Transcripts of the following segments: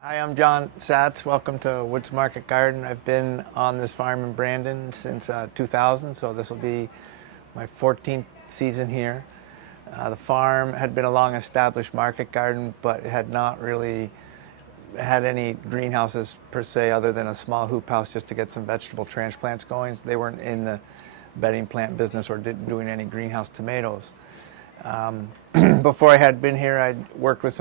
Hi, I'm Jon Satz. Welcome to Woods Market Garden. I've been on this farm in Brandon since 2000, so this will be my 14th season here. The farm had been a long-established market garden, but it had not really had any greenhouses per se other than a small hoop house just to get some vegetable transplants going. They weren't in the bedding plant business or doing any greenhouse tomatoes. Before I had been here, I'd worked with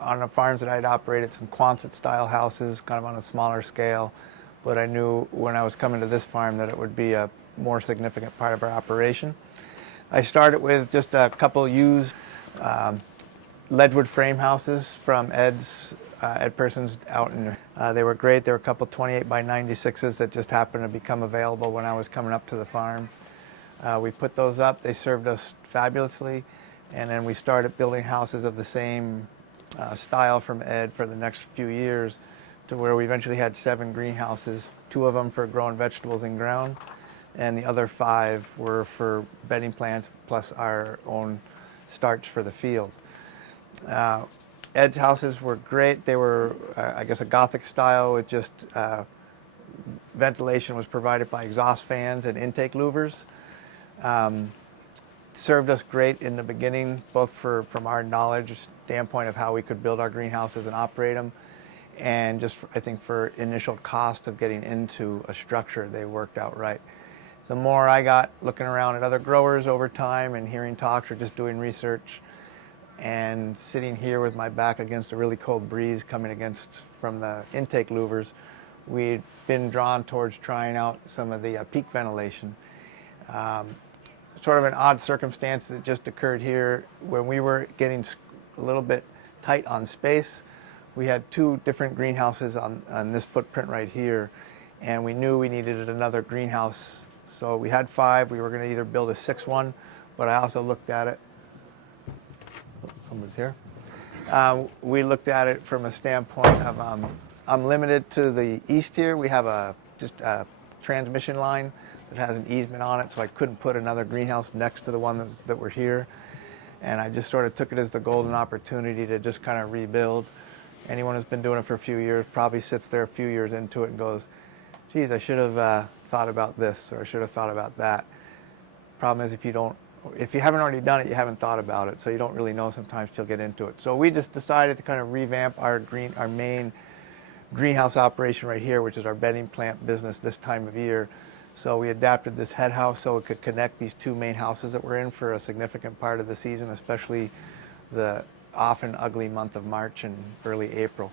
on the farms that I'd operated, some Quonset style houses, kind of on a smaller scale, but I knew when I was coming to this farm that it would be a more significant part of our operation. I started with just a couple used ledgewood frame houses from Ed Person's out in. They were great. There were a couple 28 by 96s that just happened to become available when I was coming up to the farm. We put those up. They served us fabulously, and then we started building houses of the same style from Ed for the next few years, to where we eventually had 7 greenhouses, 2 of them for growing vegetables in ground, and the other 5 were for bedding plants plus our own starts for the field. Ed's houses were great. They were, I guess, a Gothic style with just ventilation was provided by exhaust fans and intake louvers. Served us great in the beginning, both from our knowledge standpoint of how we could build our greenhouses and operate them, and just I think for initial cost of getting into a structure, they worked out right. The more I got looking around at other growers over time and hearing talks or just doing research and sitting here with my back against a really cold breeze coming against from the intake louvers, we'd been drawn towards trying out some of the peak ventilation. Sort of an odd circumstance that just occurred here when we were getting a little bit tight on space. We had 2 different greenhouses on this footprint right here, and we knew we needed another greenhouse. So we had 5. We were going to either build a 6th one, but I also looked at it. Someone's here. We looked at it from a standpoint of I'm limited to the east here. We have just a transmission line that has an easement on it, so I couldn't put another greenhouse next to the one that were here. And I just sort of took it as the golden opportunity to just kind of rebuild. Anyone who's been doing it for a few years probably sits there a few years into it and goes, geez, I should have thought about this, or I should have thought about that. Problem is, if you haven't already done it, you haven't thought about it, so you don't really know sometimes till you get into it. So we just decided to kind of revamp our main greenhouse operation right here, which is our bedding plant business this time of year. So we adapted this head house so it could connect these 2 main houses that we're in for a significant part of the season, especially the often ugly month of March and early April.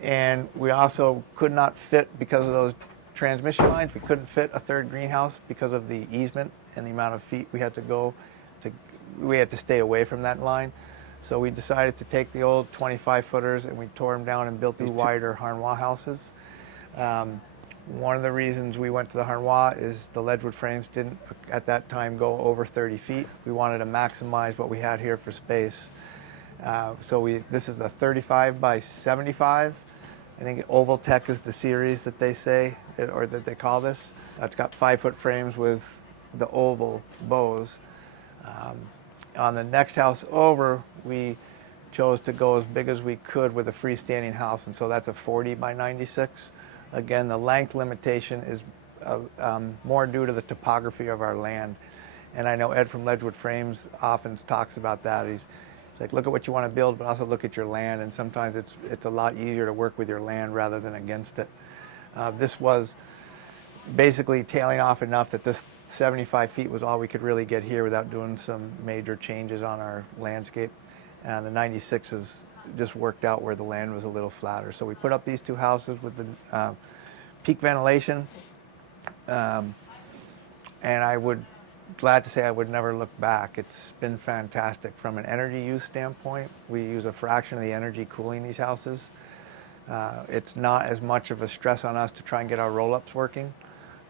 And we also could not fit, because of those transmission lines, we couldn't fit a 3rd greenhouse because of the easement and the amount of feet we had to go we had to stay away from that line. So we decided to take the old 25-footers and we tore them down and built these wider harnois houses. One of the reasons we went to the harnois is the ledgewood frames didn't at that time go over 30 feet. We wanted to maximize what we had here for space. This is a 35 by 75. I think Oval Tech is the series that they say, or that they call this. It's got 5-foot frames with the oval bows. On the next house over, we chose to go as big as we could with a freestanding house, and so that's a 40 by 96. Again, the length limitation is more due to the topography of our land. And I know Ed from Ledgewood Frames often talks about that. He's like, look at what you want to build, but also look at your land. And sometimes it's a lot easier to work with your land rather than against it. This was basically tailing off enough that this 75 feet was all we could really get here without doing some major changes on our landscape. And the 96s just worked out where the land was a little flatter. So we put up these 2 houses with the peak ventilation. And glad to say I would never look back. It's been fantastic from an energy use standpoint. We use a fraction of the energy cooling these houses. It's not as much of a stress on us to try and get our roll-ups working.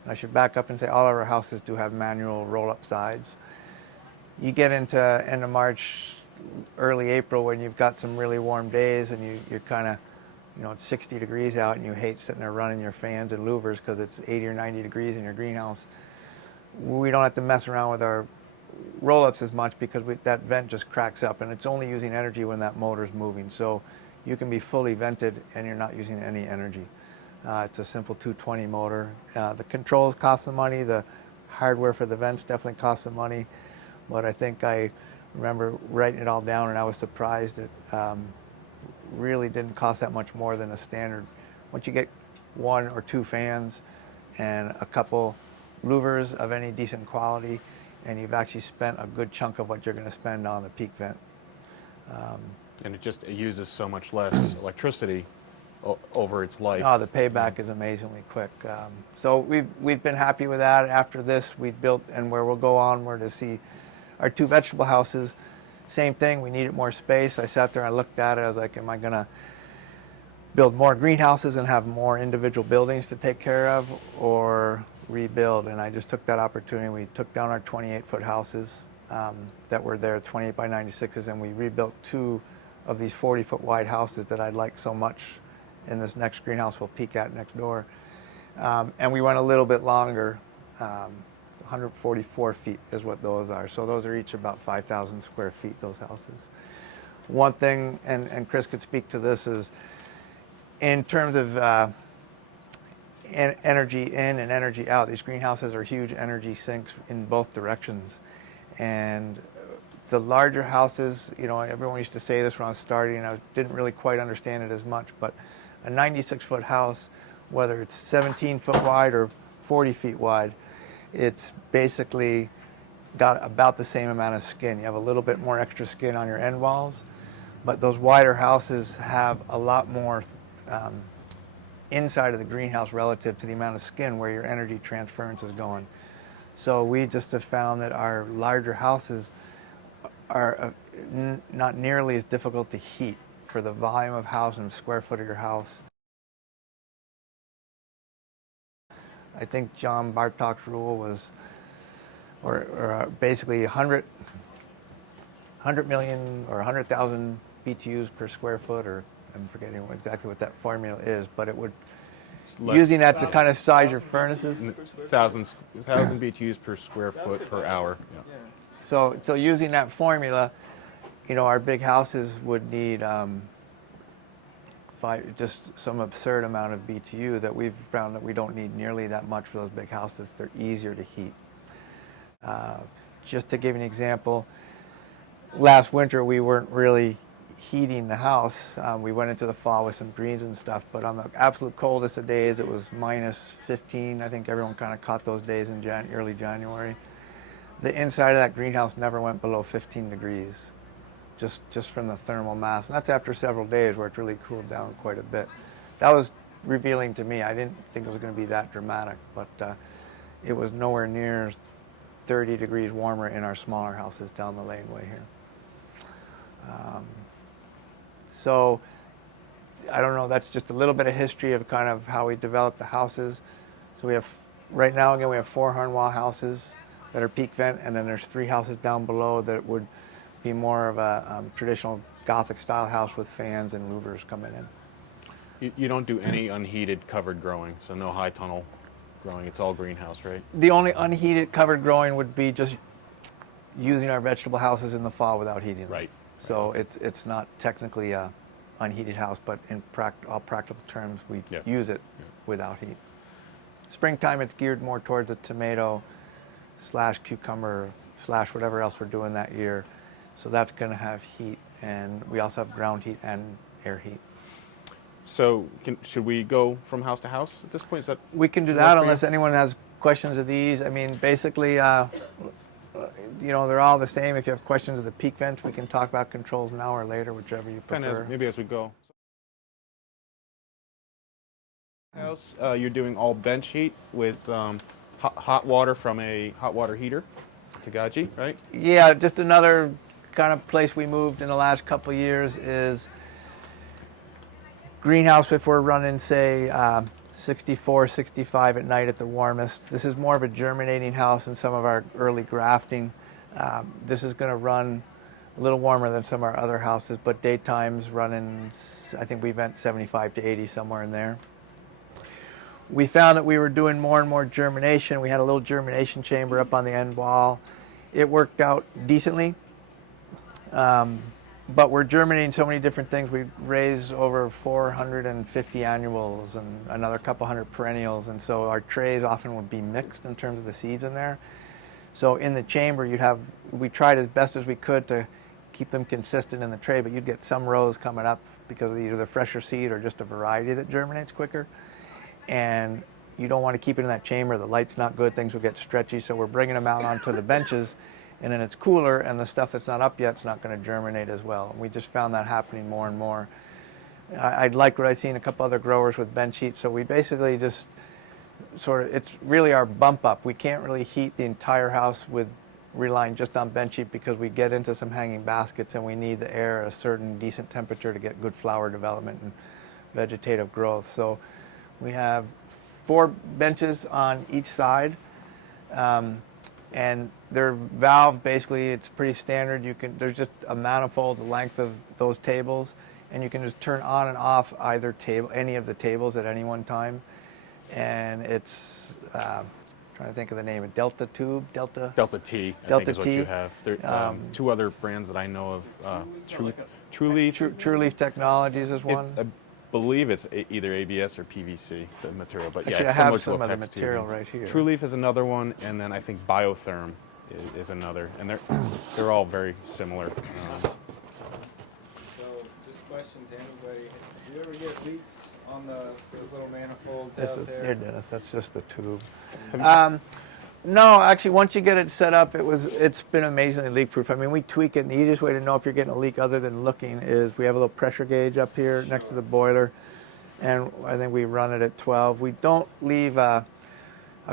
And I should back up and say all of our houses do have manual roll-up sides. You get into end of March, early April, when you've got some really warm days and you're kind of, it's 60 degrees out and you hate sitting there running your fans and louvers because it's 80 or 90 degrees in your greenhouse. We don't have to mess around with our roll-ups as much because that vent just cracks up, and it's only using energy when that motor's moving. So you can be fully vented and you're not using any energy. It's a simple 220 motor. The controls cost some money. The hardware for the vents definitely cost some money. But I think I remember writing it all down, and I was surprised it really didn't cost that much more than a standard. Once you get 1 or 2 fans and a couple louvers of any decent quality, and you've actually spent a good chunk of what you're going to spend on the peak vent. And it uses so much less electricity over its life. Oh, the payback is amazingly quick. So we've been happy with that. After this, we built, and where we'll go onward to see our 2 vegetable houses. Same thing, we needed more space. I sat there, I looked at it, I was like, am I going to build more greenhouses and have more individual buildings to take care of, or rebuild? And I just took that opportunity. We took down our 28-foot houses that were there, 28 by 96s, and we rebuilt 2 of these 40-foot wide houses that I'd like so much in this next greenhouse we'll peek at next door. And we went a little bit longer. 144 feet is what those are. So those are each about 5,000 square feet, those houses. One thing, and Chris could speak to this, is in terms of energy in and energy out, these greenhouses are huge energy sinks in both directions. And the larger houses, you know, everyone used to say this when I was starting, and I didn't really quite understand it as much, but a 96-foot house, whether it's 17 foot wide or 40 feet wide, it's basically got about the same amount of skin. You have a little bit more extra skin on your end walls, but those wider houses have a lot more inside of the greenhouse relative to the amount of skin where your energy transference is going. So we just have found that our larger houses are not nearly as difficult to heat for the volume of house and square foot of your house. I think John Bartok's rule was, or basically 100 million or 100,000 BTUs per square foot, or I'm forgetting exactly what that formula is, but it would, using that to kind of size your furnaces. 1,000 BTUs per square foot per hour. Yeah. So using that formula, you know, our big houses would need just some absurd amount of BTU that we've found that we don't need nearly that much for those big houses. They're easier to heat. Just to give you an example, last winter we weren't really heating the house. We went into the fall with some greens and stuff, but on the absolute coldest of days it was minus 15. I think everyone kind of caught those days in early January. The inside of that greenhouse never went below 15 degrees. Just from the thermal mass. And that's after several days where it really cooled down quite a bit. That was revealing to me. I didn't think it was going to be that dramatic, but it was nowhere near 30 degrees warmer in our smaller houses down the laneway here. So I don't know, that's just a little bit of history of kind of how we developed the houses. So we have, right now again, we have 4 Harnwall houses that are peak vent, and then there's 3 houses down below that would be more of a traditional Gothic style house with fans and louvers coming in. You don't do any unheated covered growing, so no high tunnel growing. It's all greenhouse, right? The only unheated covered growing would be just using our vegetable houses in the fall without heating them. Right. So it's not technically a unheated house, but in all practical terms, we use it without heat. Springtime, it's geared more towards the tomato / cucumber / whatever else we're doing that year. So that's going to have heat, and we also have ground heat and air heat. So should we go from house to house at this point? Is that we can do that unless anyone has questions of these. I mean, basically, you know, they're all the same. If you have questions of the peak vent, we can talk about controls now or later, whichever you prefer. Kind of, maybe as we go. House, you're doing all bench heat with hot water from a hot water heater, Tagaji, right? Yeah, just another kind of place we moved in the last couple of years is greenhouse. If we're running, say, 64, 65 at night at the warmest. This is more of a germinating house than some of our early grafting. This is going to run a little warmer than some of our other houses, but daytimes running, I think we vent 75 to 80, somewhere in there. We found that we were doing more and more germination. We had a little germination chamber up on the end wall. It worked out decently. but we're germinating so many different things. We raise over 450 annuals and another couple hundred perennials, and so our trays often would be mixed in terms of the seeds in there. So in the chamber, we tried as best as we could to keep them consistent in the tray, but you'd get some rows coming up because of either the fresher seed or just a variety that germinates quicker. And you don't want to keep it in that chamber. The light's not good, things will get stretchy, so we're bringing them out onto the benches, and then it's cooler, and the stuff that's not up yet is not going to germinate as well. And we just found that happening more and more. I'd like what I've seen a couple other growers with bench heat, so we basically just it's really our bump up. We can't really heat the entire house with relying just on bench heat because we get into some hanging baskets and we need the air at a certain decent temperature to get good flower development and vegetative growth. So we have 4 benches on each side, and they're valved. Basically, it's pretty standard. There's just a manifold the length of those tables, and you can just turn on and off any of the tables at any one time. And it's trying to think of the name, a Delta tube, Delta T. I Delta think is what T. you have. There, 2 other brands that I know of. True Leaf Technologies is one. I believe it's either ABS or PVC, the material. But actually, yeah, it's I have similar some to of the Apex material tubing. right here. True Leaf is another one, and then I think Biotherm is another, and they're all very similar. So, just questions, anybody? Do you ever get leaks on those little manifolds out there? Here, Dennis, that's just the tube. No, actually, once you get it set up, it's been amazingly leak-proof. I mean, we tweak it, and the easiest way to know if you're getting a leak other than looking is we have a little pressure gauge up here next to the boiler, and I think we run it at 12. We don't leave a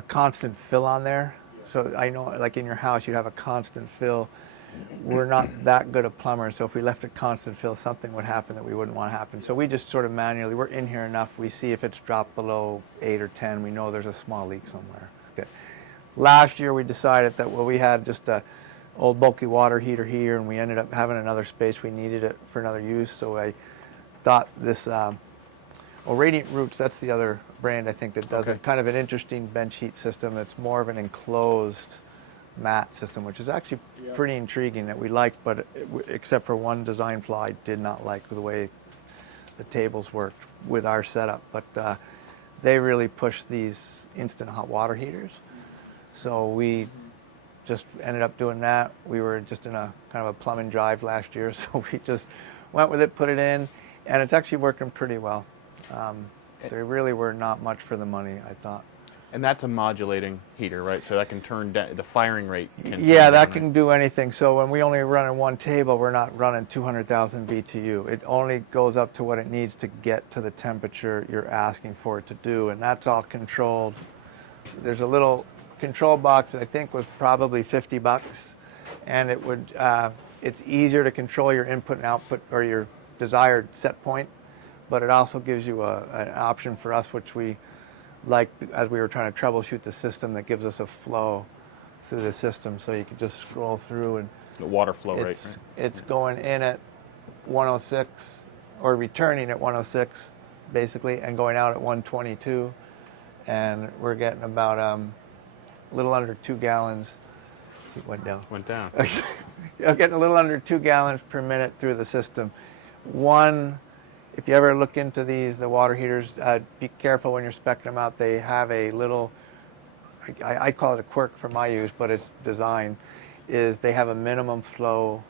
constant fill on there. So I know, like in your house, you have a constant fill. We're not that good a plumber, so if we left a constant fill, something would happen that we wouldn't want to happen. So we just sort of manually, we're in here enough, we see if it's dropped below 8 or 10, we know there's a small leak somewhere. Okay. Last year we decided that, well, we had just a old bulky water heater here, and we ended up having another space, we needed it for another use, so I thought this, Radiant Roots, that's the other brand I think that does it, kind of an interesting bench heat system. It's more of an enclosed mat system, which is actually pretty intriguing that we liked, but except for one design flaw, I did not like the way the tables worked with our setup. But they really push these instant hot water heaters. So we just ended up doing that. We were just in a kind of a plumbing drive last year, so we just went with it, put it in, and it's actually working pretty well. They really were not much for the money, I thought. And that's a modulating heater, right? So that can turn down, the firing rate can Yeah, turn that down can do anything. So when we only run in one table, we're not running 200,000 BTU. It only goes up to what it needs to get to the temperature you're asking for it to do, and that's all controlled. There's a little control box that I think was probably $50, and it would. It's easier to control your input and output or your desired set point, but it also gives you an option for us, which we like as we were trying to troubleshoot the system, that gives us a flow through the system, so you can just scroll through and the water flow rate. Right? It's going in at 106 or returning at 106 basically, and going out at 122, and we're getting about a little under 2 gallons. See, it went down. Went down. You're getting a little under 2 gallons per minute through the system. If you ever look into the water heaters, be careful when you're speccing them out. They have a little, I call it a quirk for my use, but it's design, is they have a minimum flow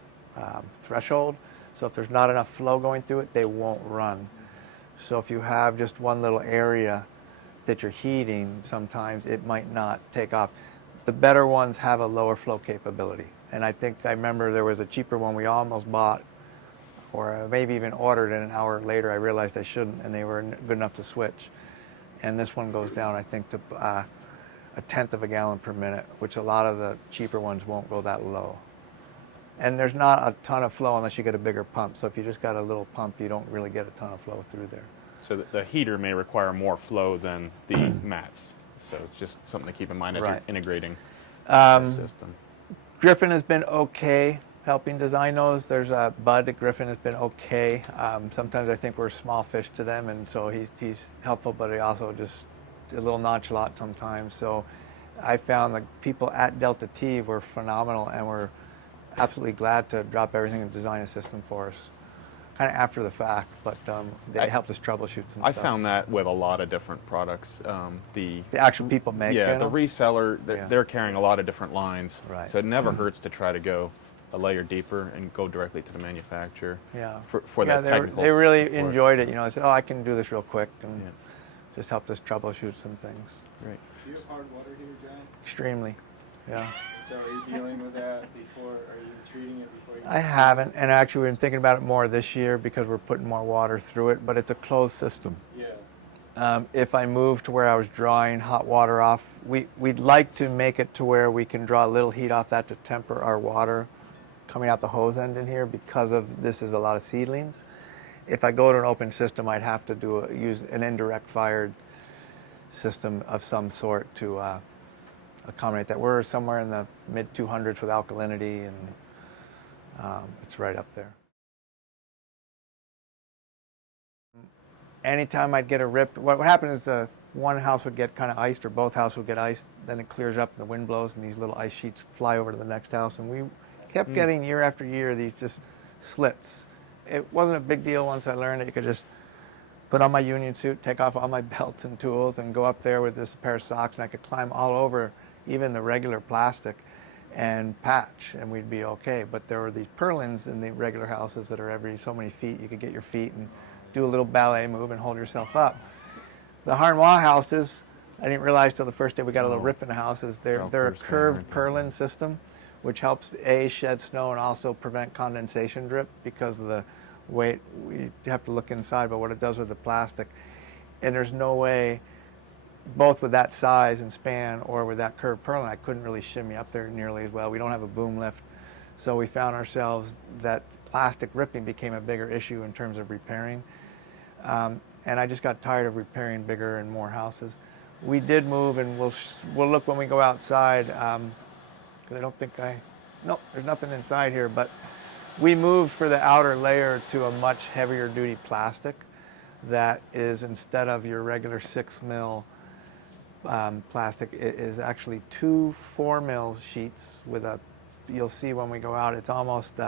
threshold. So if there's not enough flow going through it, they won't run. So if you have just one little area that you're heating, sometimes it might not take off. The better ones have a lower flow capability. And I remember there was a cheaper one we almost bought, or maybe even ordered, and an hour later I realized I shouldn't, and they were good enough to switch. And this one goes down, I think, to 1/10 of a gallon per minute, which a lot of the cheaper ones won't go that low. And there's not a ton of flow unless you get a bigger pump. So if you just got a little pump, you don't really get a ton of flow through there. So the heater may require more flow than the mats. So it's just something to keep in mind as you're integrating the system. Griffin has been okay helping design those. There's a Bud at Griffin has been okay. Sometimes I think we're small fish to them, and so he's helpful, but he also just a little nonchalant sometimes. So I found the people at Delta T were phenomenal and were absolutely glad to drop everything and design a system for us. Kind of after the fact, but they helped us troubleshoot some I stuff. found that with a lot of different products. The actual people make yeah, the them. reseller, Yeah. they're carrying a lot of different lines, Right. so it never hurts to try to go a layer deeper and go directly to the manufacturer. Yeah. For yeah, that technical they really support. enjoyed it. You know, they said, "Oh, I can do this real quick," and Yeah. just helped us troubleshoot some things. Great. Do you have hard water here, John? Extremely. Yeah. So are you dealing with that before? Are you treating it before you? I haven't, and actually we've been thinking about it more this year because we're putting more water through it, but it's a closed system. Yeah. If I moved to where I was drawing hot water off, we'd like to make it to where we can draw a little heat off that to temper our water coming out the hose end in here because of this is a lot of seedlings. If I go to an open system, I'd have to use an indirect fired system of some sort to accommodate that. We're somewhere in the mid 200s with alkalinity, and it's right up there. Anytime I'd get a rip, what would happen is one house would get kind of iced, or both houses would get iced, then it clears up and the wind blows and these little ice sheets fly over to the next house, and we kept getting year after year these just slits. It wasn't a big deal once I learned that you could just put on my union suit, take off all my belts and tools, and go up there with this pair of socks, and I could climb all over even the regular plastic and patch, and we'd be okay. But there were these purlins in the regular houses that are every so many feet. You could get your feet and do a little ballet move and hold yourself up. The Harnois houses, I didn't realize till the first day we got a little rip in the houses. They're a curved purlin system, which helps shed snow and also prevent condensation drip because of the weight. We have to look inside, but what it does with the plastic. And there's no way, both with that size and span or with that curved purlin, I couldn't really shimmy up there nearly as well. We don't have a boom lift. So we found ourselves that plastic ripping became a bigger issue in terms of repairing. And I just got tired of repairing bigger and more houses. We did move, and we'll look when we go outside, because I don't think nope, there's nothing inside here, but we moved for the outer layer to a much heavier duty plastic that is, instead of your regular 6 mil plastic, it is actually 2 4 mil sheets with you'll see when we go out, it's almost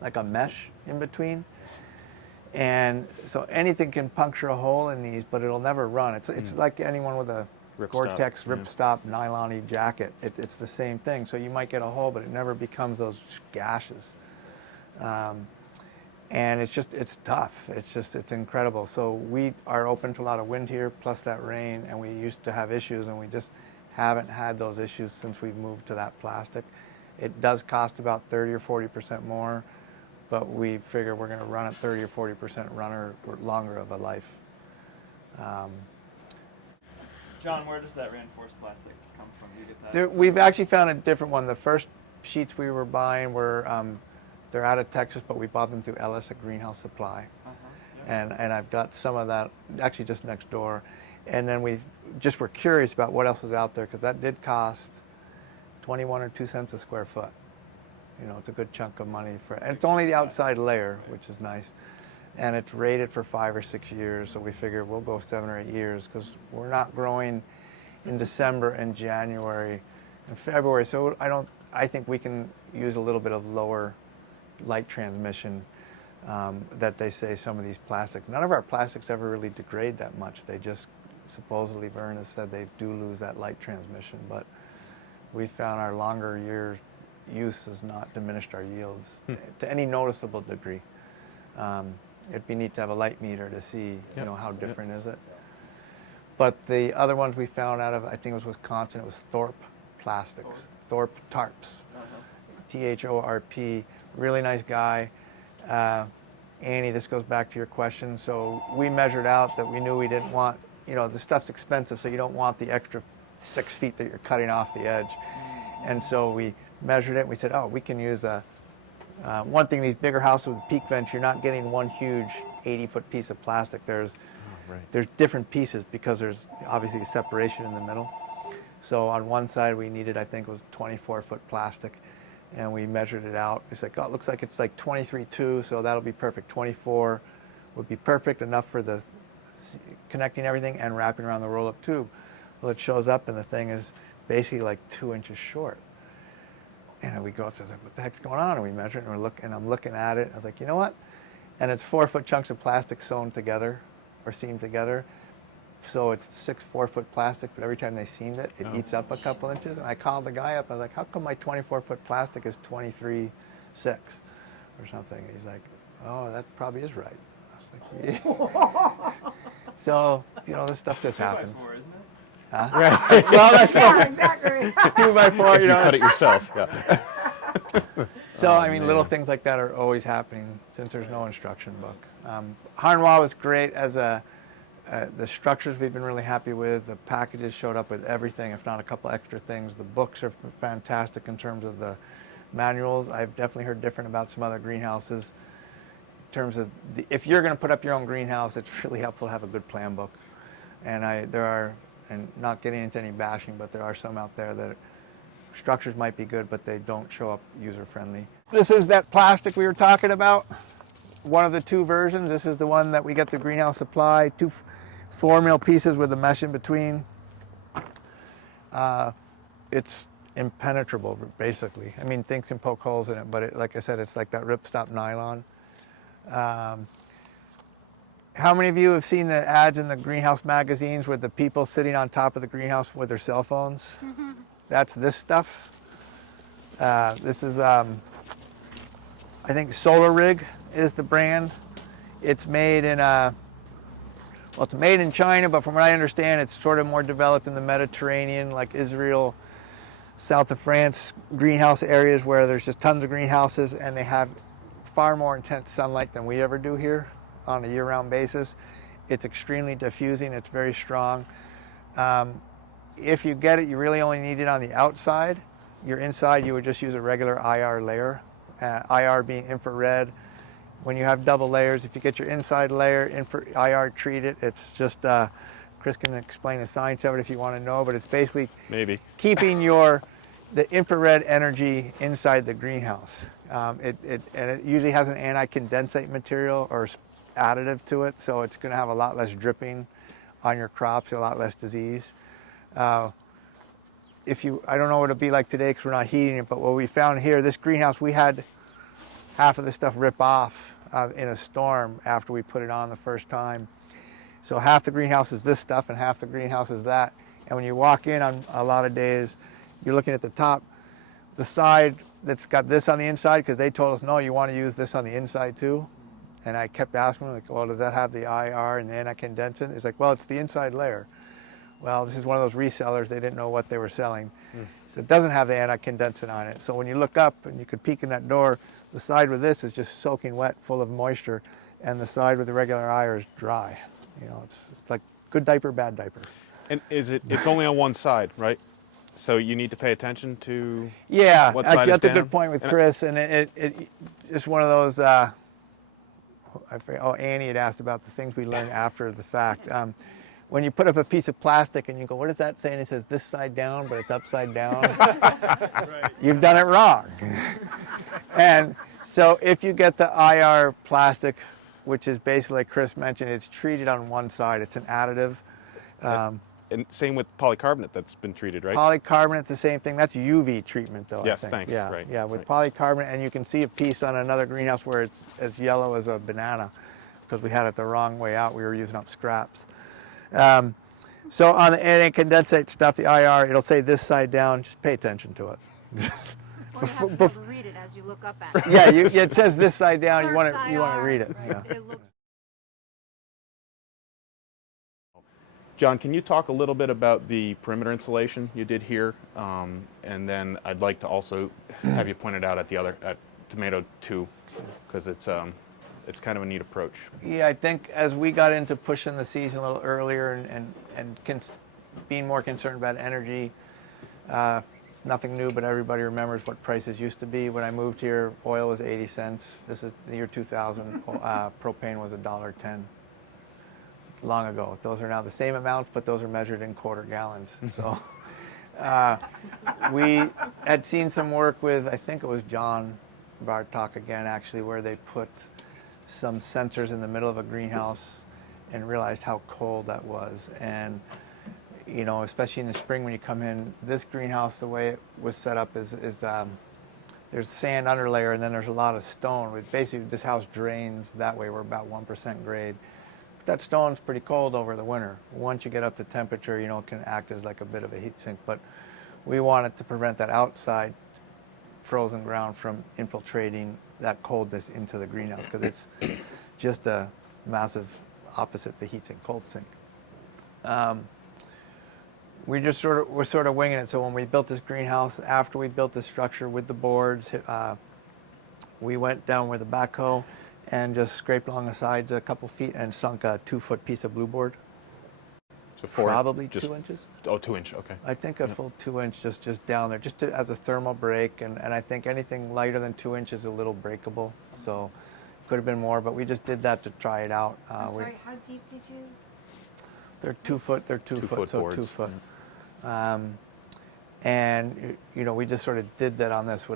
like a mesh in between. And so anything can puncture a hole in these, but it'll never run. It's like anyone with a Gore-Tex ripstop nylon-y jacket. It's the same thing. So you might get a hole, but it never becomes those gashes. And it's tough. It's incredible. So we are open to a lot of wind here, plus that rain, and we used to have issues, and we just haven't had those issues since we've moved to that plastic. It does cost about 30 or 40% more, but we figure we're going to run at 30 or 40% runner or longer of a life. John, where does that reinforced plastic come from? Do you get that? We've actually found a different one. The first sheets we were buying were, they're out of Texas, but we bought them through Ellis at Greenhouse Supply. Yeah. And I've got some of that actually just next door. And then we just were curious about what else was out there, because that did cost 21 or 2 cents a square foot. You know, it's a good chunk of money and it's only the outside layer, which is nice. And it's rated for 5 or 6 years, so we figure we'll go 7 or 8 years, because we're not growing in December and January and February. So I think we can use a little bit of lower light transmission that they say some of these plastics. None of our plastics ever really degrade that much. They just, supposedly Vern has said they do lose that light transmission, but we found our longer years use has not diminished our yields to any noticeable degree. It'd be neat to have a light meter to see, you know, how different is it. But the other ones we found out of, I think it was Wisconsin, it was Thorpe Plastics, Thorpe Tarps, Thorp, really nice guy. Annie, this goes back to your question. So we measured out that we knew we didn't want, you know, the stuff's expensive, so you don't want the extra 6 feet that you're cutting off the edge. And so we measured it, and we said, oh, we can use one thing, these bigger houses with peak vents, you're not getting one huge 80-foot piece of plastic. There's different pieces, because there's obviously a separation in the middle. So on one side we needed, I think it was 24-foot plastic, and we measured it out. It's like, oh, it looks like it's like 23.2, so that'll be perfect. 24 would be perfect, enough for the connecting everything and wrapping around the roll-up tube. Well, it shows up, and the thing is basically like 2 inches short. And we go up to like, what the heck's going on? And we measure it, and I'm looking at it. I was like, you know what? And it's 4-foot chunks of plastic sewn together or seamed together. So it's 6 4-foot plastic, but every time they seamed it, it eats up a couple inches. And I called the guy up. I was like, how come my 24-foot plastic is 23.6 or something? And he's like, oh, that probably is right. I was like, yeah. So, you know, this stuff just happens. 2x4, isn't it? Huh? Right. Well, that's Yeah, exactly. 2x4, If you cut it yourself, yeah. So, I mean, little things like that are always happening since there's no instruction book. Harnois was great as the structures we've been really happy with. The packages showed up with everything, if not a couple extra things. The books are fantastic in terms of the manuals. I've definitely heard different about some other greenhouses. In terms of, if you're going to put up your own greenhouse, it's really helpful to have a good plan book. And there are, and not getting into any bashing, but there are some out there that structures might be good, but they don't show up user-friendly. This is that plastic we were talking about. One of the 2 versions. This is the one that we get the greenhouse supply. 2 4-mil pieces with a mesh in between. It's impenetrable, basically. I mean, things can poke holes in it, but like I said, it's like that ripstop nylon. How many of you have seen the ads in the greenhouse magazines with the people sitting on top of the greenhouse with their cell phones? That's this stuff. This is, I think Solar Rig is the brand. It's made in, well, it's made in China, but from what I understand, it's sort of more developed in the Mediterranean, like Israel, south of France, greenhouse areas where there's just tons of greenhouses, and they have far more intense sunlight than we ever do here on a year-round basis. It's extremely diffusing. It's very strong. If you get it, you really only need it on the outside. Your inside, you would just use a regular IR layer. IR being infrared. When you have double layers, if you get your inside layer, IR treat it. It's just, Chris can explain the science of it if you want to know, but it's basically keeping the infrared energy inside the greenhouse. And it usually has an anti-condensate material or additive to it, so it's going to have a lot less dripping on your crops, a lot less disease. I don't know what it'll be like today because we're not heating it, but what we found here, this greenhouse, we had half of this stuff rip off in a storm after we put it on the first time. So half the greenhouse is this stuff and half the greenhouse is that. And when you walk in on a lot of days, you're looking at the top, the side that's got this on the inside, because they told us, no, you want to use this on the inside too. And I kept asking them, like, well, does that have the IR and the anti-condensate? It's like, well, it's the inside layer. Well, this is one of those resellers. They didn't know what they were selling. So it doesn't have the anti-condensate on it. So when you look up and you could peek in that door, the side with this is just soaking wet, full of moisture, and the side with the regular IR is dry. You know, it's like good diaper, bad diaper. And it's only on one side, right? So you need to pay attention to yeah, what side actually, that's is a down? good point with Chris, and it's one of those. I forget, Annie had asked about the things we learn after the fact. When you put up a piece of plastic and you go, what does that say? And it says this side down, but it's upside down. Right. You've done it wrong. And so if you get the IR plastic, which is basically, like Chris mentioned, it's treated on one side. It's an additive. And same with polycarbonate that's been treated, right? Polycarbonate's the same thing. That's UV treatment, though. Yes, I think. thanks. Yeah, Right, yeah. With right. polycarbonate, and you can see a piece on another greenhouse where it's as yellow as a banana, because we had it the wrong way out. We were using up scraps. So on the anti-condensate stuff, the IR, it'll say this side down. Just pay attention to it. Or you have to be able to read it as you look up at it. Yeah, it says this side down. You want First to IR, read it. right. Yeah. It looks John, can you talk a little bit about the perimeter insulation you did here? And then I'd like to also have you pointed out at Tomato 2, because it's kind of a neat approach. Yeah, I think as we got into pushing the season a little earlier and being more concerned about energy, it's nothing new, but everybody remembers what prices used to be. When I moved here, oil was 80 cents. This is the year 2000. Propane was $1.10. Long ago. Those are now the same amounts, but those are measured in quarter gallons. So we had seen some work with, I think it was John Bartok again, actually, where they put some sensors in the middle of a greenhouse and realized how cold that was. And, you know, especially in the spring when you come in, this greenhouse, the way it was set up is there's sand underlayer, and then there's a lot of stone. Basically, this house drains that way. We're about 1% grade. But that stone's pretty cold over the winter. Once you get up to temperature, you know, it can act as like a bit of a heat sink. But we wanted to prevent that outside frozen ground from infiltrating that coldness into the greenhouse, because it's just a massive opposite the heat sink, cold sink. We're sort of winging it. So when we built this greenhouse, after we built the structure with the boards, we went down with a backhoe and just scraped along the sides a couple feet and sunk a 2-foot piece of blue board. So Probably 2 inches. Oh, 2 inch. Okay. I think a full 2 inch just down there, just as a thermal break, and I think anything lighter than 2 inches is a little breakable. So could have been more, but we just did that to try it out. I'm sorry, how deep did you? They're 2 foot. They're 2 foot, so boards. 2 foot. And you know, we just sort of did that on this.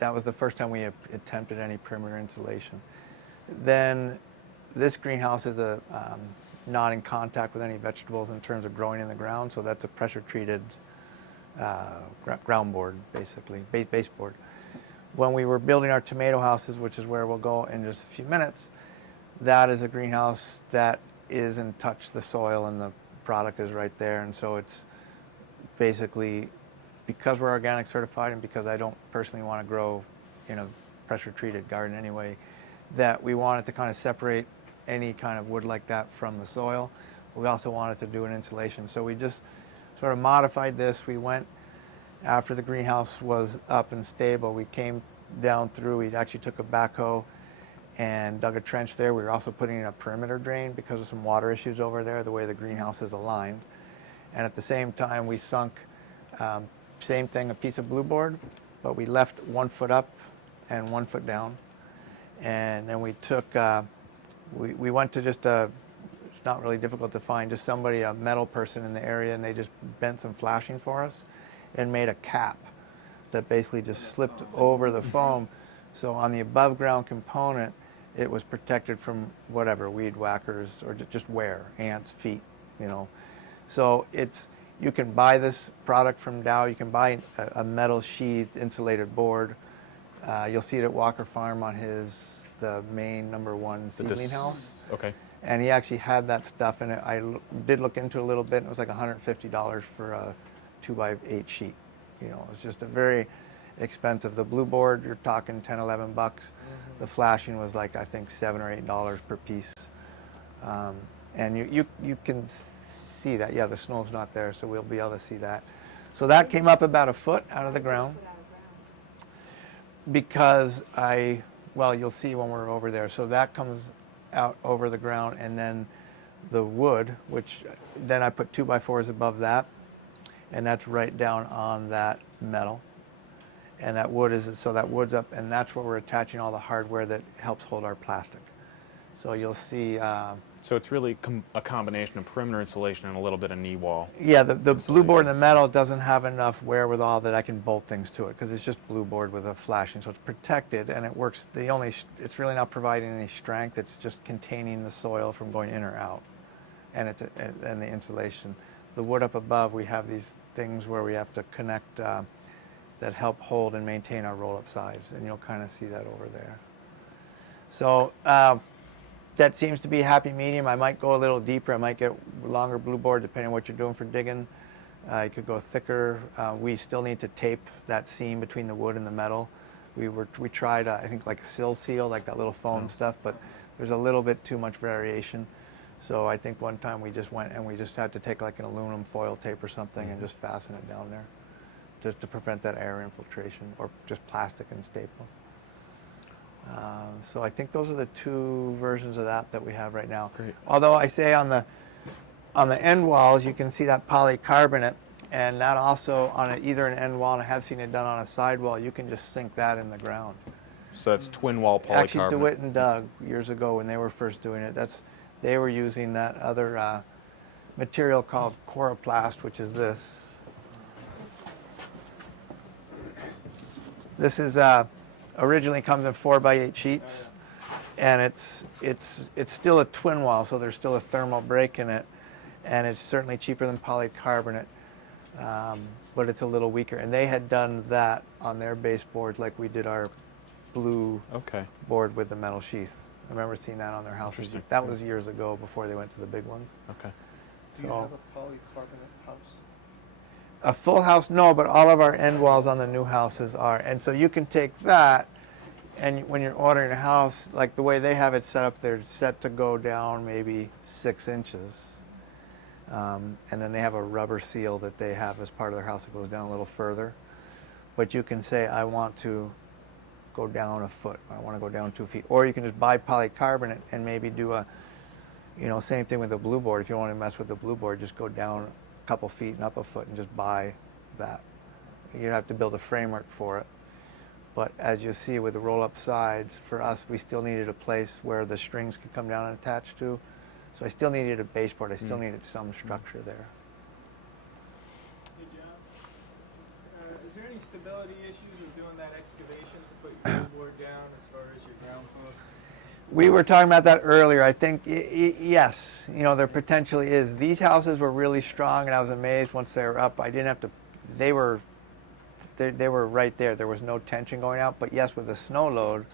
That was the first time we attempted any perimeter insulation. Then this greenhouse is not in contact with any vegetables in terms of growing in the ground, so that's a pressure treated ground board, basically, baseboard. When we were building our tomato houses, which is where we'll go in just a few minutes, that is a greenhouse that is in touch the soil, and the product is right there. And so it's basically, because we're organic certified and because I don't personally want to grow in a pressure treated garden anyway, that we wanted to kind of separate any kind of wood like that from the soil. We also wanted to do an insulation. So we just sort of modified this. We went, after the greenhouse was up and stable, we came down through, we actually took a backhoe and dug a trench there. We were also putting in a perimeter drain because of some water issues over there, the way the greenhouse is aligned. And at the same time, we sunk, same thing, a piece of blue board, but we left 1 foot up and 1 foot down. And then we took, we went to just it's not really difficult to find, just somebody, a metal person in the area, and they just bent some flashing for us and made a cap that basically just slipped over the foam. So on the above ground component, it was protected from whatever, weed whackers or just wear, ants, feet, you know. So you can buy this product from Dow. You can buy a metal sheathed insulated board. You'll see it at Walker Farm on the main #1 seedling house. Okay. And he actually had that stuff in it. I did look into it a little bit, and it was like $150 for a 2x8 sheet. You know, it's just a very expensive. The blue board, you're talking 10, 11 bucks. The flashing was like, I think, $7 or $8 per piece. And you can see that. Yeah, the snow's not there, so we'll be able to see that. So that came up about a foot out of the ground. Because well, you'll see when we're over there. So that comes out over the ground, and then the wood, which then I put 2x4s above that, and that's right down on that metal. And that wood so that wood's up, and that's where we're attaching all the hardware that helps hold our plastic. So you'll see. So it's really a combination of perimeter insulation and a little bit of knee wall. Yeah, the blue board and the metal doesn't have enough wherewithal that I can bolt things to it, because it's just blue board with a flashing, so it's protected and it works. It's really not providing any strength. It's just containing the soil from going in or out, and and the insulation. The wood up above, we have these things where we have to connect that help hold and maintain our roll-up sides, and you'll kind of see that over there. So. That seems to be a happy medium. I might go a little deeper. I might get longer blue board depending on what you're doing for digging. You could go thicker. We still need to tape that seam between the wood and the metal. We tried, I think, like a sill seal, like that little foam stuff, but there's a little bit too much variation. So I think one time we just went and we just had to take like an aluminum foil tape or something and just fasten it down there just to prevent that air infiltration, or just plastic and staple. So I think those are the 2 versions of that we have right now. Great. Although I say on the end walls, you can see that polycarbonate, and that also on either an end wall, and I have seen it done on a side wall, you can just sink that in the ground. So that's twin wall polycarbonate. Actually, DeWitt and Doug, years ago when they were first doing it, they were using that other material called coroplast, which is this. This is originally comes in 4x8 sheets, and it's still a twin wall, so there's still a thermal break in it, and it's certainly cheaper than polycarbonate. but it's a little weaker. And they had done that on their baseboard like we did our blue Okay. board with the metal sheath. I remember seeing that on their houses. Interesting. That was years ago before they went to the big ones. Okay. Do you have a polycarbonate house? A full house, no, but all of our end walls on the new houses are. And so you can take that, and when you're ordering a house, like the way they have it set up, they're set to go down maybe 6 inches. And then they have a rubber seal that they have as part of their house that goes down a little further. But you can say, I want to go down a foot, I want to go down 2 feet. Or you can just buy polycarbonate and maybe do a, same thing with the blue board. If you want to mess with the blue board, just go down a couple feet and up a foot and just buy that. You have to build a framework for it. But as you see with the roll-up sides, for us, we still needed a place where the strings could come down and attach to. So I still needed a baseboard. I still needed some structure there. Hey, John, is there any stability issues with doing that excavation to put your board down as far as your ground posts? We were talking about that earlier. I think, yes, there potentially is. These houses were really strong, and I was amazed once they were up. I didn't have to, they were right there. There was no tension going out. But yes, with a snow load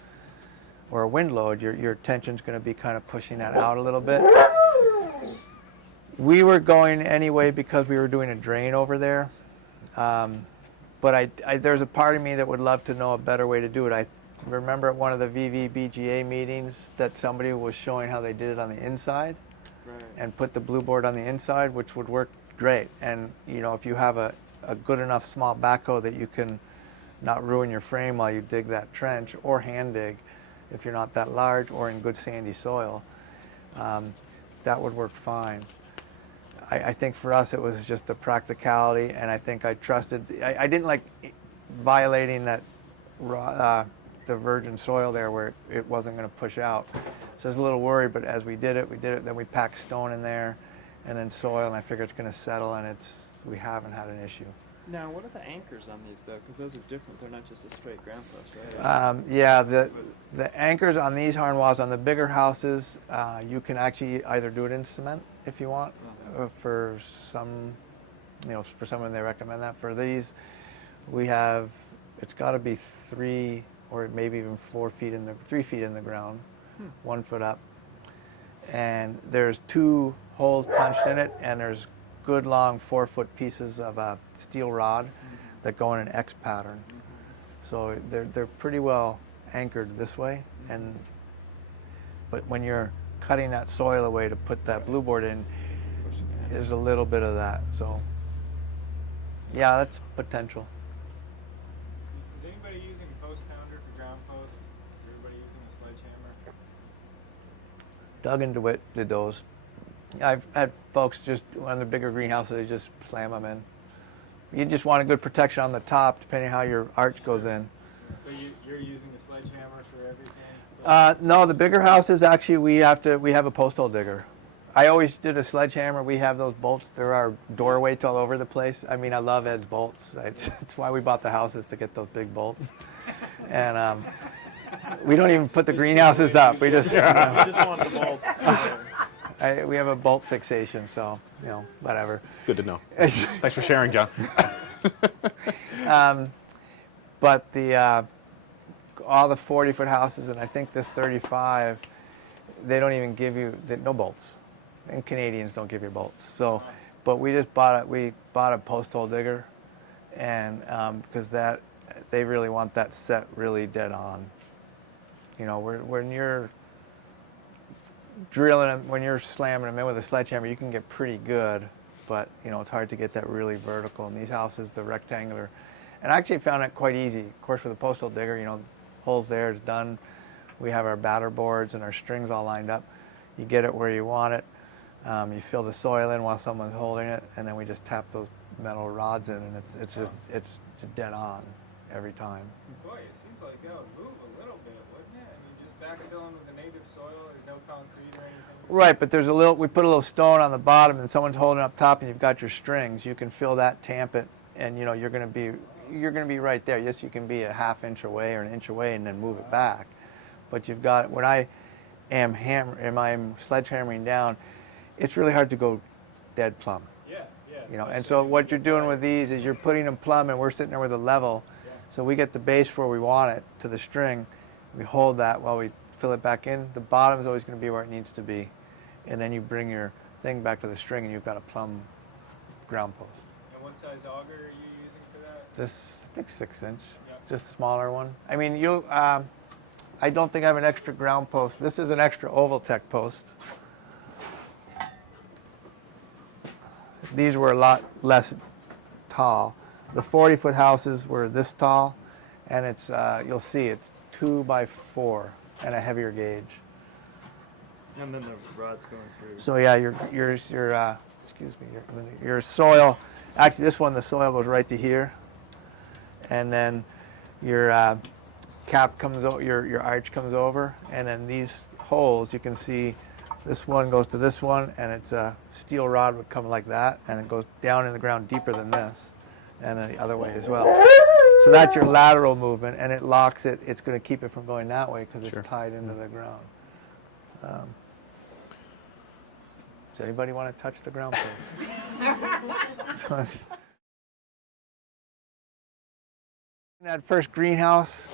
or a wind load, your tension's going to be kind of pushing that out a little bit. We were going anyway because we were doing a drain over there. But there's a part of me that would love to know a better way to do it. I remember at one of the VVBGA meetings that somebody was showing how they did it on the inside, Right. and put the blue board on the inside, which would work great. And if you have a good enough small backhoe that you can not ruin your frame while you dig that trench, or hand dig if you're not that large, or in good sandy soil, that would work fine. I think for us it was just the practicality, and I think I trusted. I didn't like violating that the virgin soil there where it wasn't going to push out. So I was a little worried, but as we did it, then we packed stone in there and then soil, and I figured it's going to settle, and we haven't had an issue. Now, what are the anchors on these, though? Because those are different. They're not just a straight ground post, right? Yeah, the anchors on these horn walls on the bigger houses, you can actually either do it in cement if you want. For some, for someone they recommend that. For these, we have, it's got to be 3 or maybe even 3 feet in the ground, 1 foot up. And there's 2 holes punched in it, and there's good long 4-foot pieces of a steel rod that go in an X pattern. So they're pretty well anchored this way. But when you're cutting that soil away to put that blue board in, there's a little bit of that. So yeah, that's potential. Is anybody using a post pounder for ground posts? Is everybody using a sledgehammer? Doug and DeWitt did those. I've had folks just on the bigger greenhouses, they just slam them in. You just want a good protection on the top, depending on how your arch goes in. So you're using a sledgehammer for everything? No, the bigger houses actually we have a post hole digger. I always did a sledgehammer. We have those bolts. There are doorways all over the place. I mean, I love Ed's bolts. That's why we bought the houses, to get those big bolts. And we don't even put the greenhouses up. We just We just want the bolts. we have a bolt fixation, so whatever. Good to know. Thanks for sharing, John. But all the 40-foot houses, and I think this 35, they don't even give you no bolts, and Canadians don't give you bolts. So, but we just bought it. We bought a post hole digger, and because they really want that set really dead on. When you're drilling them, when you're slamming them in with a sledgehammer, you can get pretty good, but it's hard to get that really vertical. In these houses, the rectangular, and I actually found it quite easy. Of course, with a post hole digger, holes there is done. We have our batter boards and our strings all lined up. You get it where you want it. You fill the soil in while someone's holding it, and then we just tap those metal rods in, and it's dead on every time. Boy, it seems like that would move a little bit, wouldn't it? I mean, just backfilling with the native soil, there's no concrete or anything. Right, but we put a little stone on the bottom, and someone's holding up top, and you've got your strings. You can fill that, tamp it, and you're going to be right there. Yes, you can be a ½ inch away or an inch away, and then move it back. But you've got, when I'm sledgehammering down, it's really hard to go dead plumb. Yeah, You know, and so what you're doing with these is you're putting them plumb, and we're sitting there with a level, so we get the base where we want it to the string. We hold that while we fill it back in. The bottom is always going to be where it needs to be, and then you bring your thing back to the string, and you've got a plumb ground post. And what size auger are you using for that? This, I think 6-inch, Yep. just a smaller one. I mean, you'll. I don't think I have an extra ground post. This is an extra Ovaltech post. These were a lot less tall. The 40-foot houses were this tall, and it's you'll see it's 2 by 4 and a heavier gauge. And then the rod's going through. So yeah, your excuse me, your soil. Actually, this one the soil goes right to here, and then your cap comes over, your arch comes over, and then these holes you can see. This one goes to this one, and it's a steel rod would come like that, and it goes down in the ground deeper than this, and then the other way as well. So that's your lateral movement, and it locks it. It's going to keep it from going that way because it's tied into the ground. Does anybody want to touch the ground post? That first greenhouse,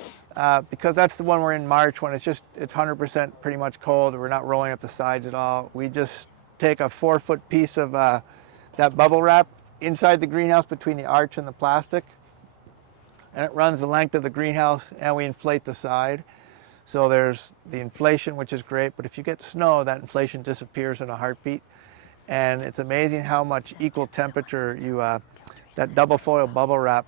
because that's the one we're in March when it's 100% pretty much cold. We're not rolling up the sides at all. We just take a 4-foot piece of that bubble wrap inside the greenhouse between the arch and the plastic, and it runs the length of the greenhouse, and we inflate the side. So there's the inflation, which is great, but if you get snow, that inflation disappears in a heartbeat, and it's amazing how much equal temperature that double foil bubble wrap.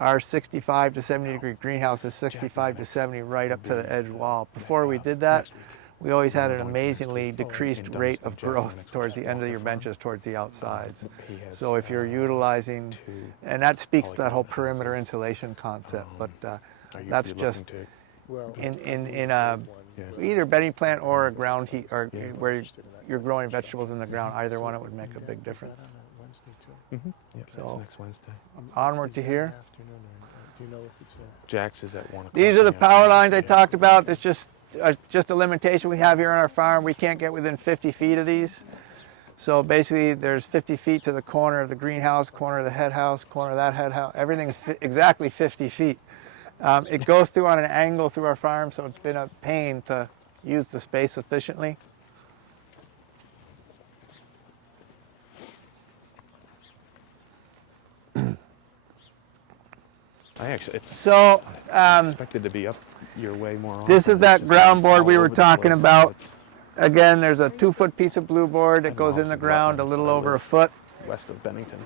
Our 65 to 70 degree greenhouse is 65 to 70 right up to the edge wall. Before we did that, we always had an amazingly decreased rate of growth towards the end of your benches, towards the outsides. So if you're utilizing, and that speaks to that whole perimeter insulation concept, but that's just in either bedding plant or a ground heat, or where you're growing vegetables in the ground, either one, it would make a big difference. So next Wednesday. onward to here. Jax is at 1 o'clock. These are the power lines I talked about. It's just a limitation we have here on our farm. We can't get within 50 feet of these. So basically there's 50 feet to the corner of the greenhouse, corner of the head house, corner of that head house. Everything's exactly 50 feet. It goes through on an angle through our farm, so it's been a pain to use the space efficiently. So expected to be up your way more often. this is that It's just ground board we all were over the talking place. about. It's Again, there's a 2-foot piece of blue board that goes in the ground a little over a foot. west of Bennington.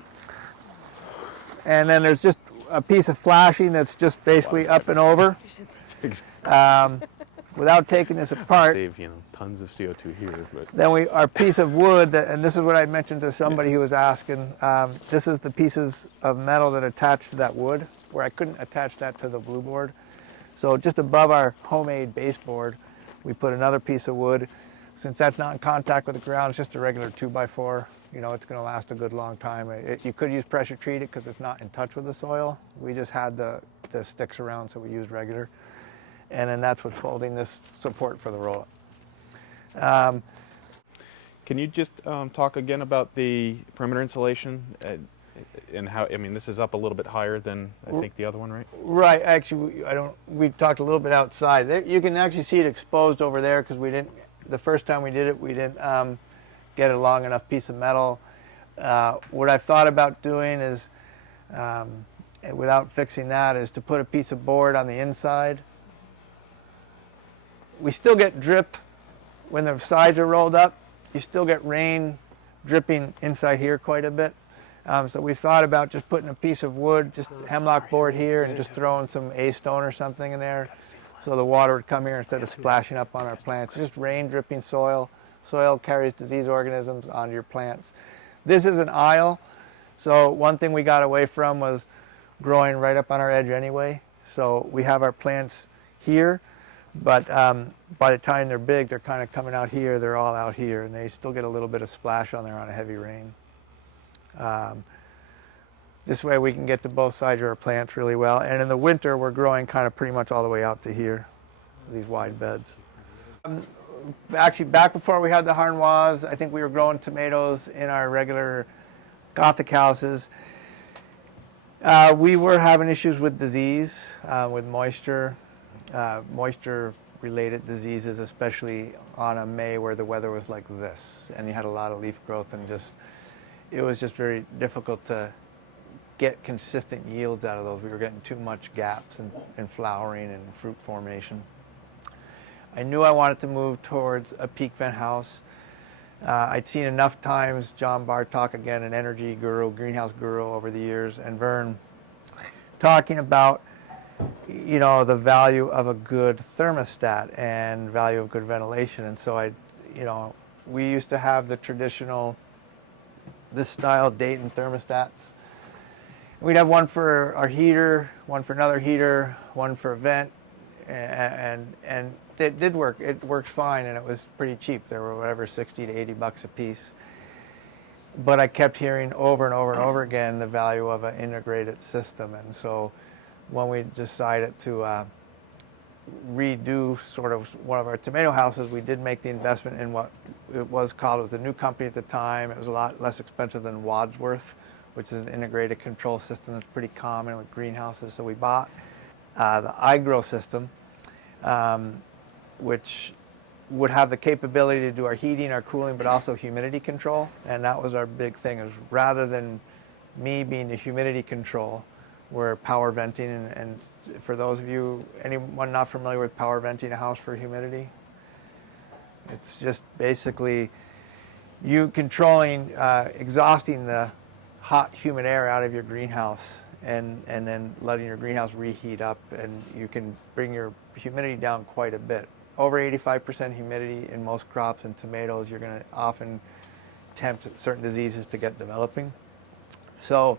And then there's just a piece of flashing that's just basically up and over. Without taking this apart, Save tons of CO2 here, but then our piece of wood, and this is what I mentioned to somebody who was asking, this is the pieces of metal that attach to that wood, where I couldn't attach that to the blue board. So just above our homemade baseboard, we put another piece of wood. Since that's not in contact with the ground, it's just a regular 2x4. It's going to last a good long time. You could use pressure treated because it's not in touch with the soil. We just had the sticks around, so we used regular. And then that's what's holding this support for the roll-up. can you just talk again about the perimeter insulation and how? I mean, this is up a little bit higher than I think the other one, right? Right. Actually, we talked a little bit outside. You can actually see it exposed over there because we didn't. The first time we did it, we didn't get a long enough piece of metal. What I've thought about doing is, without fixing that, is to put a piece of board on the inside. We still get drip when the sides are rolled up. You still get rain dripping inside here quite a bit. So we've thought about just putting a piece of wood, just hemlock board here, and just throwing some A-stone or something in there, so the water would come here instead of splashing up on our plants. Just rain dripping soil. Soil carries disease organisms onto your plants. This is an aisle, so one thing we got away from was growing right up on our edge anyway. So we have our plants here, but by the time they're big, they're kind of coming out here. They're all out here, and they still get a little bit of splash on there on a heavy rain. This way we can get to both sides of our plants really well. And in the winter, we're growing kind of pretty much all the way out to here, these wide beds. Actually, back before we had the harnoise, I think we were growing tomatoes in our regular Gothic houses. We were having issues with disease, with moisture, moisture-related diseases, especially on a May where the weather was like this, and you had a lot of leaf growth, and it was just very difficult to get consistent yields out of those. We were getting too much gaps in flowering and fruit formation. I knew I wanted to move towards a peak vent house. I'd seen enough times John Bartok, again, an energy guru, greenhouse guru over the years, and Vern talking about, you know, the value of a good thermostat and value of good ventilation. And so we used to have the traditional, this style Dayton thermostats. We'd have one for our heater, one for another heater, one for a vent, and it did work. It worked fine, and it was pretty cheap. They were whatever, 60 to 80 bucks a piece. But I kept hearing over and over and over again the value of an integrated system. And so when we decided to redo sort of one of our tomato houses, we did make the investment in what it was called. It was a new company at the time. It was a lot less expensive than Wadsworth, which is an integrated control system that's pretty common with greenhouses. So we bought the iGrow system, which would have the capability to do our heating, our cooling, but also humidity control. And that was our big thing, is rather than me being the humidity control, we're power venting. And for those of you, anyone not familiar with power venting a house for humidity? It's just basically you controlling, exhausting the hot, humid air out of your greenhouse and then letting your greenhouse reheat up, and you can bring your humidity down quite a bit. Over 85% humidity in most crops and tomatoes, you're going to often tempt certain diseases to get developing. So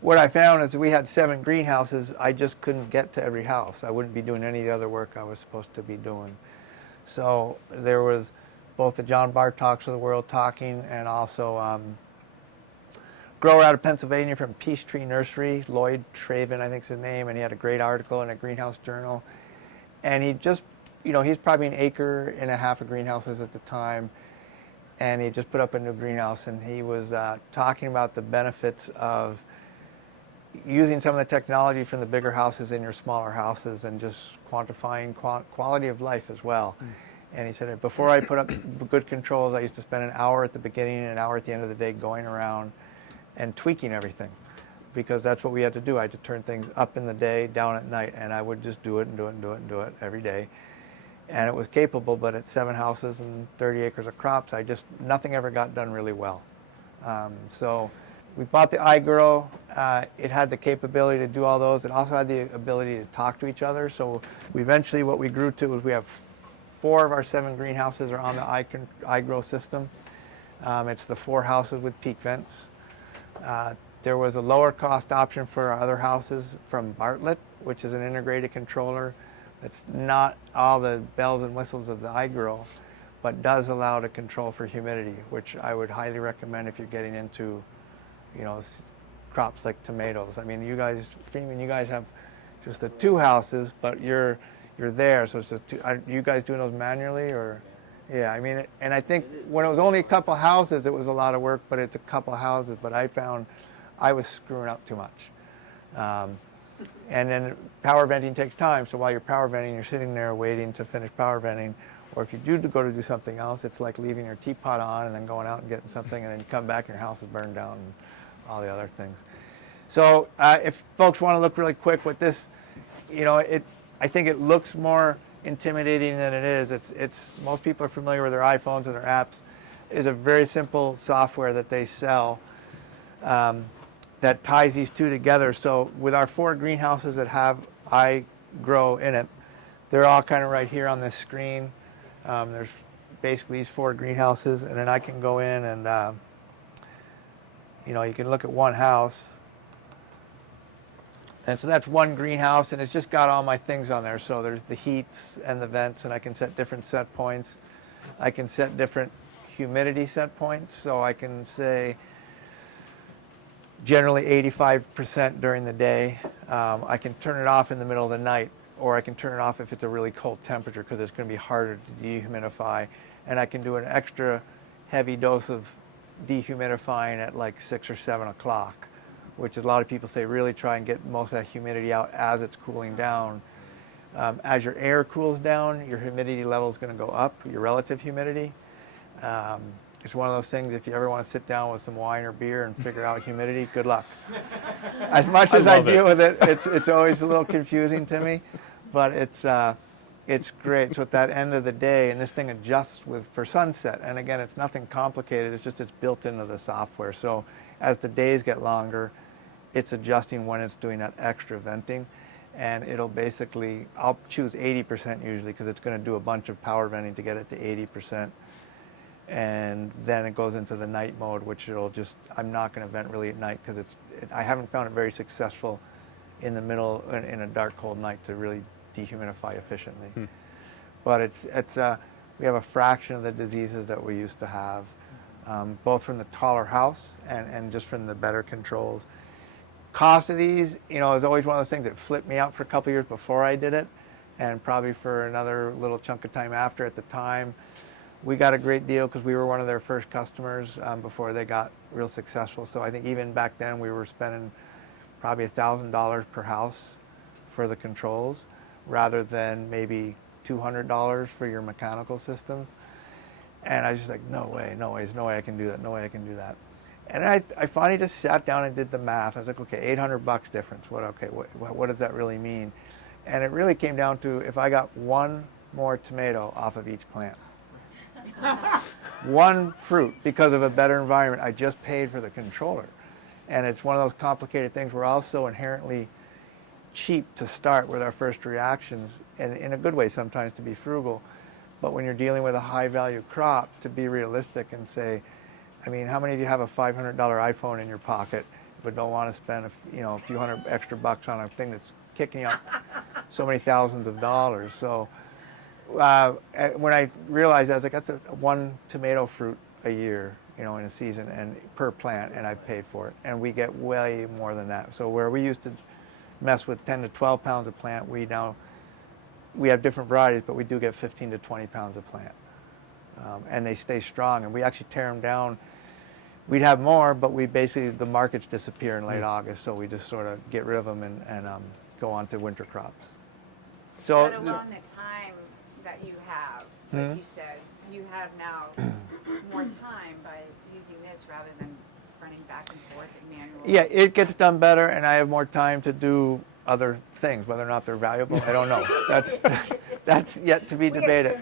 what I found is we had 7 greenhouses. I just couldn't get to every house. I wouldn't be doing any of the other work I was supposed to be doing. So there was both the John Bartoks of the world talking, and also grower out of Pennsylvania from Peachtree Nursery, Lloyd Traven, I think's his name, and he had a great article in a greenhouse journal. And he just, he's probably an acre and a half of greenhouses at the time, and he just put up a new greenhouse, and he was talking about the benefits of using some of the technology from the bigger houses in your smaller houses, and just quantifying quality of life as well. And he said, before I put up good controls, I used to spend an hour at the beginning and an hour at the end of the day going around and tweaking everything, because that's what we had to do. I had to turn things up in the day, down at night, and I would just do it and do it and do it and do it every day. And it was capable, but at 7 houses and 30 acres of crops, nothing ever got done really well. So we bought the iGrow. It had the capability to do all those. It also had the ability to talk to each other. So what we grew to was we have 4 of our 7 greenhouses are on the iGrow system. It's the 4 houses with peak vents. There was a lower cost option for our other houses from Bartlett, which is an integrated controller. It's not all the bells and whistles of the iGrow, but does allow to control for humidity, which I would highly recommend if you're getting into, crops like tomatoes. I mean, you guys have just the 2 houses, but you're there, so it's are you guys doing those manually, or? Yeah, I mean, and I think when it was only a couple houses, it was a lot of work, but it's a couple houses, but I found I was screwing up too much. And then power venting takes time, so while you're power venting, you're sitting there waiting to finish power venting, or if you do go to do something else, it's like leaving your teapot on and then going out and getting something, and then you come back and your house is burned down and all the other things. So if folks want to look really quick with this, I think it looks more intimidating than it is. It's most people are familiar with their iPhones and their apps. It's a very simple software that they sell that ties these 2 together. So with our 4 greenhouses that have iGrow in it, they're all kind of right here on this screen. There's basically these 4 greenhouses, and then I can go in and you can look at one house. And so that's one greenhouse, and it's just got all my things on there. So there's the heats and the vents, and I can set different set points. I can set different humidity set points. So I can say generally 85% during the day. I can turn it off in the middle of the night, or I can turn it off if it's a really cold temperature, because it's going to be harder to dehumidify. And I can do an extra heavy dose of dehumidifying at like 6 or 7 o'clock, which a lot of people say really try and get most of that humidity out as it's cooling down. As your air cools down, your humidity level is going to go up, your relative humidity. It's one of those things, if you ever want to sit down with some wine or beer and figure out humidity, good luck. As much as I deal with it, it's always a little confusing to me, but it's great. So at that end of the day, and this thing adjusts for sunset, and again, it's nothing complicated, it's built into the software. So as the days get longer, it's adjusting when it's doing that extra venting, and it'll basically, I'll choose 80% usually because it's going to do a bunch of power venting to get it to 80%. And then it goes into the night mode, which I'm not going to vent really at night because I haven't found it very successful in the middle, in a dark, cold night to really dehumidify efficiently. But we have a fraction of the diseases that we used to have, both from the taller house and just from the better controls. Cost of these, is always one of those things that flipped me out for a couple of years before I did it, and probably for another little chunk of time after. At the time, we got a great deal because we were one of their first customers before they got real successful. So I think even back then we were spending probably $1,000 per house for the controls, rather than maybe $200 for your mechanical systems. And I was just like, no way I can do that, no way I can do that. And I finally just sat down and did the math. I was like, okay, $800 difference. What does that really mean? And it really came down to if I got one more tomato off of each plant. One fruit, because of a better environment, I just paid for the controller. And it's one of those complicated things. We're also inherently cheap to start with our first reactions, and in a good way sometimes, to be frugal. But when you're dealing with a high value crop, to be realistic and say, I mean, how many of you have a $500 iPhone in your pocket but don't want to spend a few hundred extra bucks on a thing that's kicking you up so many thousands of dollars? So when I realized that, I was like, that's one tomato fruit a year, in a season, and per plant, and I've paid for it. And we get way more than that. So where we used to mess with 10 to 12 pounds a plant, we have different varieties, but we do get 15 to 20 pounds a plant. And they stay strong, and we actually tear them down. We'd have more, but the markets disappear in late August, so we just sort of get rid of them and go on to winter crops. So Let alone the time that you have, like you said, you have now more time by using this rather than running back and forth and manually. Yeah, it gets done better, and I have more time to do other things. Whether or not they're valuable, I don't know. That's yet to be debated.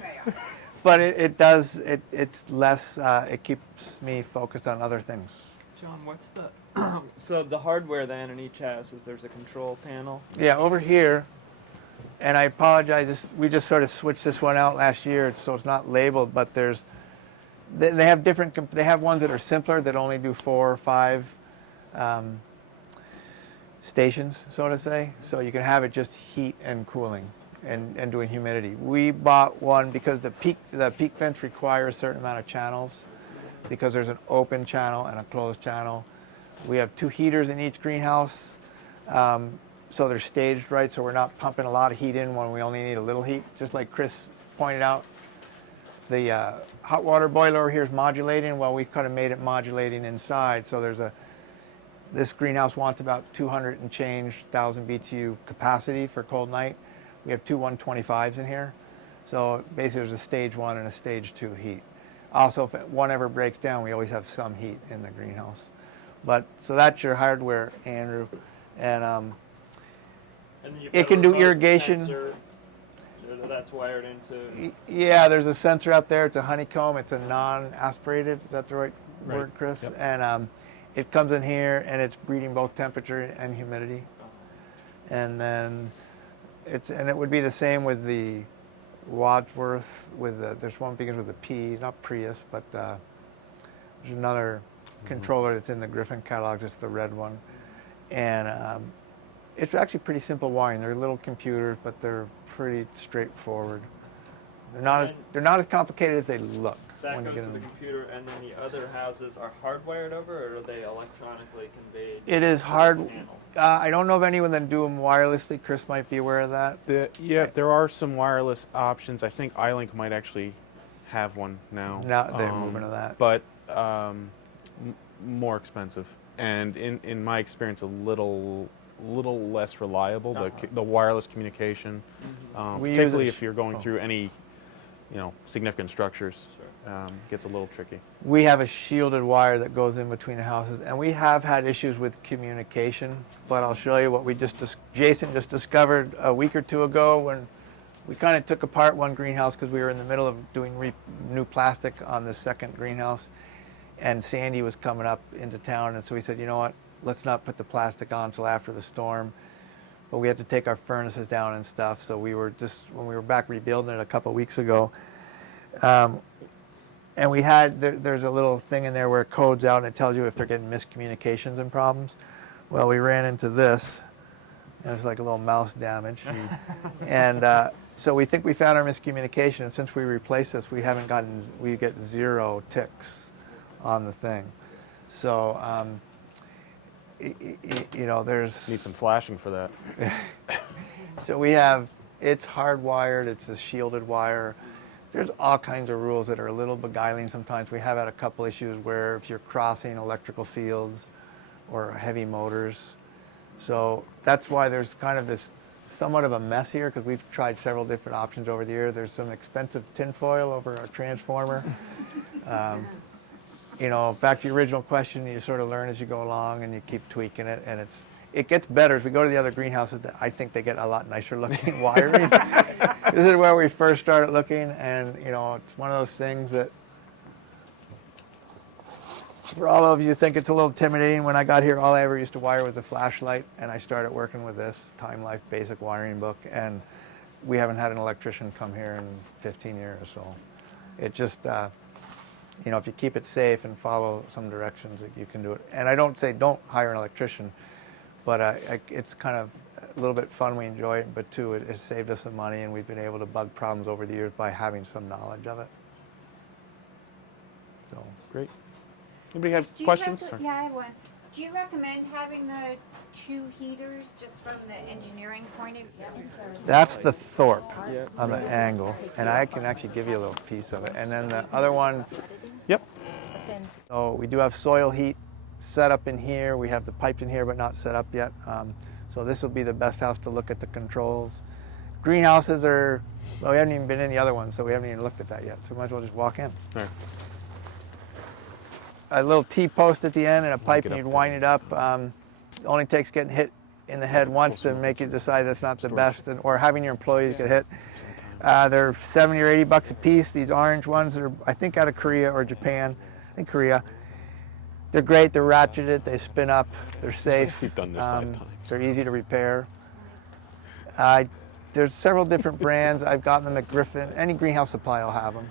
But it's less, it keeps me focused on other things. John, what's the so the hardware then in each house is there's a control panel? Yeah, over here, and I apologize, we just sort of switched this one out last year, so it's not labeled, but they have they have ones that are simpler that only do 4 or 5 stations, so to say. So you can have it just heat and cooling and doing humidity. We bought one because the peak vents require a certain amount of channels, because there's an open channel and a closed channel. We have 2 heaters in each greenhouse, so they're staged right, so we're not pumping a lot of heat in when we only need a little heat. Just like Chris pointed out, the hot water boiler over here is modulating. Well, we've kind of made it modulating inside, so this greenhouse wants about 200 and change thousand BTU capacity for cold night. We have 2 125s in here, so basically there's a stage 1 and a stage 2 heat. Also, if one ever breaks down, we always have some heat in the greenhouse. But so that's your hardware, Andrew, and it can do irrigation. Sensor that's wired into. Yeah, there's a sensor out there. It's a honeycomb. It's a non-aspirated. Is that the right word, Chris? Yep. And it comes in here, and it's reading both temperature and humidity. And then it would be the same with the Wadsworth. There's one begins with a P, not Prius, but there's another controller that's in the Griffin catalogs. It's the red one, and it's actually pretty simple wiring. They're little computers, but they're pretty straightforward. They're not as complicated as they look. That when goes you to get the them. computer, and then the other houses are hardwired over, or are they electronically conveyed? It is to hard. this panel? I don't know of anyone that do them wirelessly. Chris might be aware of that. There are some wireless options. I think iLink might actually have one now. Now they're moving to that. But More expensive, and in my experience, a little less reliable. The wireless communication, We use particularly it- if you're going through any, significant structures, gets a little tricky. We have a shielded wire that goes in between the houses, and we have had issues with communication, but I'll show you what Jason just discovered a week or two ago when we kind of took apart one greenhouse because we were in the middle of doing new plastic on the second greenhouse, and Sandy was coming up into town, and so we said, you know what, let's not put the plastic on until after the storm. But we had to take our furnaces down and stuff, so we were when we were back rebuilding it a couple of weeks ago, and we had, there's a little thing in there where it codes out and it tells you if they're getting miscommunications and problems. Well, we ran into this, and it's like a little mouse damage. And so we think we found our miscommunication, and since we replaced this, we get 0 ticks on the thing. So, there's... Need some flashing for that. So it's hardwired, it's a shielded wire. There's all kinds of rules that are a little beguiling sometimes. We have had a couple issues where if you're crossing electrical fields or heavy motors. So that's why there's kind of this somewhat of a mess here, because we've tried several different options over the year. There's some expensive tinfoil over our transformer. Back to your original question, you sort of learn as you go along and you keep tweaking it, and it gets better as we go to the other greenhouses. I think they get a lot nicer looking wiring. This is where we first started looking, and it's one of those things that for all of you think it's a little intimidating. When I got here, all I ever used to wire was a flashlight, and I started working with this Time Life basic wiring book, and we haven't had an electrician come here in 15 years. So it just, if you keep it safe and follow some directions, you can do it. And I don't say don't hire an electrician, but it's kind of a little bit fun. We enjoy it, but too, it has saved us some money, and we've been able to bug problems over the years by having some knowledge of it. So Great. Anybody have Do you questions? Yeah, I have one. Do you recommend having the 2 heaters just from the engineering point of view? that's the Thorpe Yeah. on the angle, and I can actually give you a little piece of it. And then the other one, Yep. so we do have soil heat set up in here. We have the pipes in here, but not set up yet. So this will be the best house to look at the controls. Greenhouses we haven't even been in the other one, so we haven't even looked at that yet. So we might as well just walk in. All right. A little T-post at the end and a pipe, get and up you'd there. wind it up. It only takes getting hit in the head once to make you decide that's not the best, or having your employees get hit. They're $70 or $80 a piece. These orange ones are, I think, out of Korea or Japan. I think Korea. They're great. They're ratcheted. They spin up. They're safe. We've done this 5 times. They're easy to repair. There's several different brands. I've gotten them at Griffin. Any greenhouse supply will have them.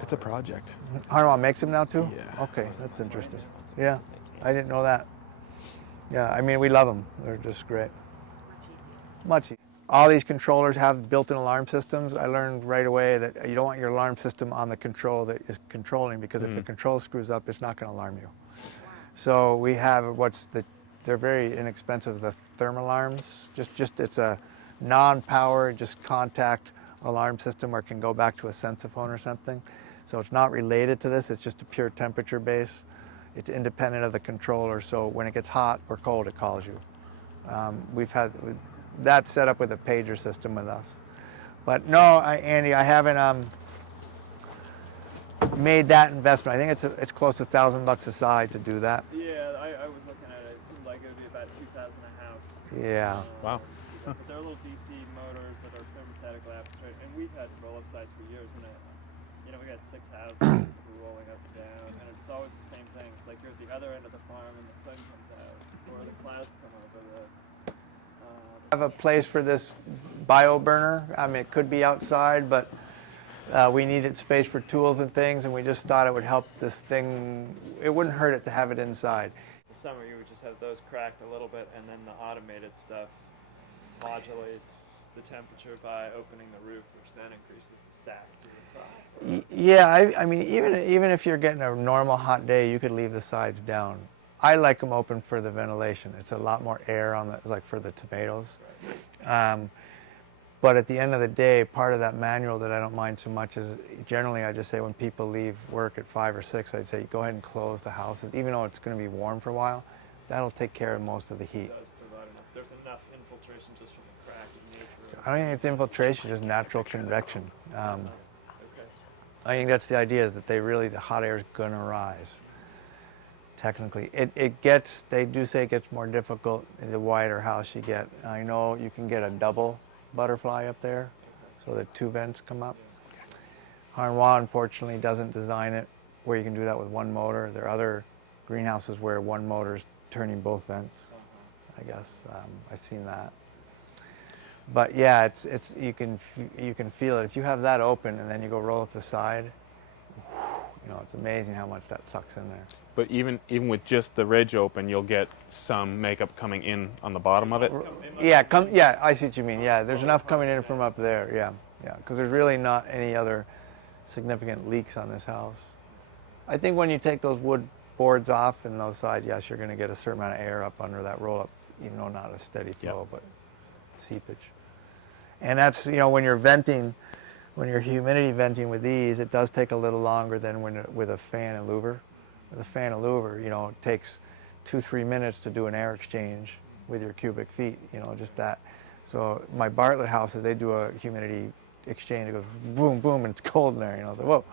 It's a project. Harnwell makes them now too? Yeah. Okay, that's interesting. Yeah, I didn't know that. Yeah, I mean, we love them. They're just great. Much easier. All these controllers have built-in alarm systems. I learned right away that you don't want your alarm system on the control that is controlling, because if the control screws up, it's not going to alarm you. So we have they're very inexpensive, the thermalarms. Just it's a non-power, just contact alarm system where it can go back to a sensiphone or something. So it's not related to this, it's just a pure temperature base. It's independent of the controller, so when it gets hot or cold, it calls you. We've had that set up with a pager system with us. But no, Andy, I haven't made that investment. I think it's close to $1,000 a side to do that. Yeah, I was looking at it. It seemed like it would be about 2,000 a house. Yeah. Wow. But they're little DC motors that are thermostatically operated, and we've had roll-up sites for years, and we got 6 houses rolling up and down, and it's always the same thing. It's like you're at the other end of the farm, and the sun comes out, or the clouds come over I have a place for this bio burner. I mean, it could be outside, but we needed space for tools and things, and we just thought it would help this thing. It wouldn't hurt it to have it inside. the summer you would just have those cracked a little bit, and then the automated stuff modulates the temperature by opening the roof, which then increases the stack through the crop. Yeah, I mean, even if you're getting a normal hot day, you could leave the sides down. I like them open for the ventilation. It's a lot more air on the, like for the tomatoes. But at the end of the day, part of that manual that I don't mind so much is generally I just say when people leave work at 5 or 6, I'd say go ahead and close the houses, even though it's going to be warm for a while. That'll take care of most of the heat. It does provide enough. There's enough infiltration just from the crack in nature. I don't think it's infiltration, just natural convection. Okay. I think that's the idea, is that the hot air is going to rise. Technically, they do say it gets more difficult the wider house you get. I know you can get a double butterfly up there, so that 2 vents come up. Harnois, unfortunately, doesn't design it where you can do that with 1 motor. There are other greenhouses where 1 motor is turning both vents. I guess I've seen that. But yeah, you can feel it if you have that open and then you go roll up the side. It's amazing how much that sucks in there. But even with just the ridge open, you'll get some makeup coming in on the bottom of it. Yeah, I see what you mean. Yeah, there's enough coming in from up there. Yeah, because there's really not any other significant leaks on this house. I think when you take those wood boards off and those sides, yes, you're going to get a certain amount of air up under that roll-up, even though not a steady flow, but seepage. And that's, when you're venting, when you're humidity venting with these, it does take a little longer than with a fan and louver. With a fan and louver, it takes 2-3 minutes to do an air exchange with your cubic feet, just that. So my Bartlett houses, they do a humidity exchange. It goes boom, boom, and it's cold in there. So whoa,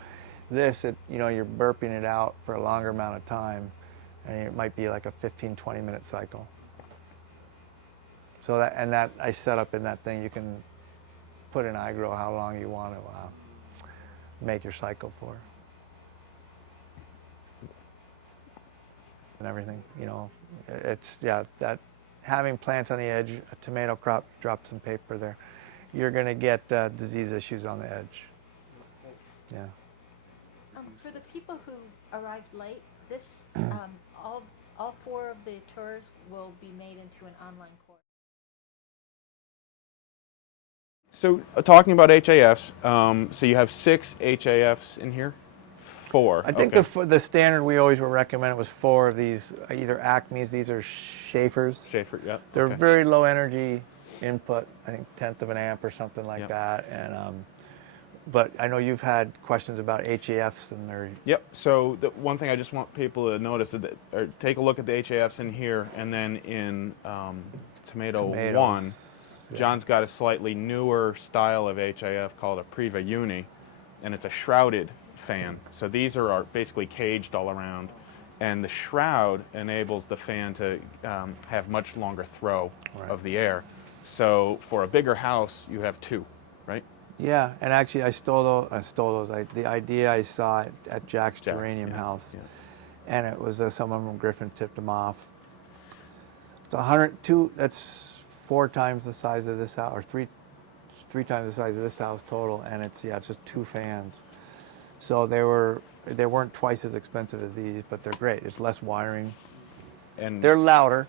you're burping it out for a longer amount of time, and it might be like a 15-20 minute cycle. So that I set up in that thing. You can put in iGrow how long you want to make your cycle for. And everything, that having plants on the edge, a tomato crop, drop some paper there, you're going to get disease issues on the edge. Yeah. For the people who arrived late, this all 4 of the tours will be made into an online course. So talking about HAFs, so you have 6 HAFs in here? 4. I think the standard we always would recommend was 4 of these, either Acme's, these are Schaefer's. Schaefer, yeah. They're very low energy input, I think 1/10 of an amp or something like that. And but I know you've had questions about HAFs and their. Yep. So the one thing I just want people to notice is or take a look at the HAFs in here, and then in Tomato 1, John's got a slightly newer style of HAF called a Priva Uni, and it's a shrouded fan. So these are basically caged all around, and the shroud enables the fan to have much longer throw of the air. So for a bigger house, you have 2, right? Yeah, and actually I stole those. The idea I saw at Jack's Geranium House, and it was someone from Griffin tipped them off. It's 102. That's 4 times the size of this house, or three times the size of this house total, and it's just 2 fans. So they weren't twice as expensive as these, but they're great. It's less wiring, and they're louder,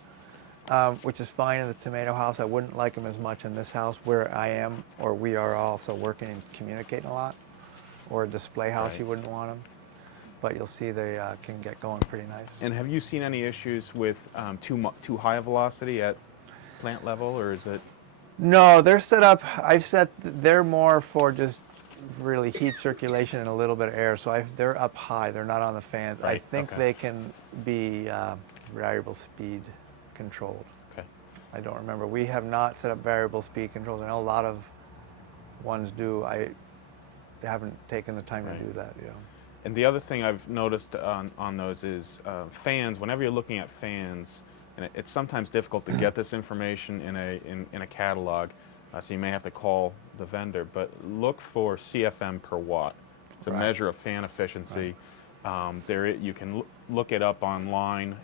which is fine in the tomato house. I wouldn't like them as much in this house where I am, or we are also working and communicating a lot. Or a display house, you wouldn't want them, but you'll see they can get going pretty nice. And have you seen any issues with too high a velocity at plant level, or is it? No, they're set up. They're more for just really heat circulation and a little bit of air, so they're up high. They're not on the fans. Right. I think they can be variable speed controlled. Okay. I don't remember. We have not set up variable speed controls. I know a lot of ones do. I haven't taken the time to do that. And the other thing I've noticed on those is fans. Whenever you're looking at fans, and it's sometimes difficult to get this information in a catalog. So you may have to call the vendor, but look for CFM per watt. It's a measure of fan efficiency. You can look it up online.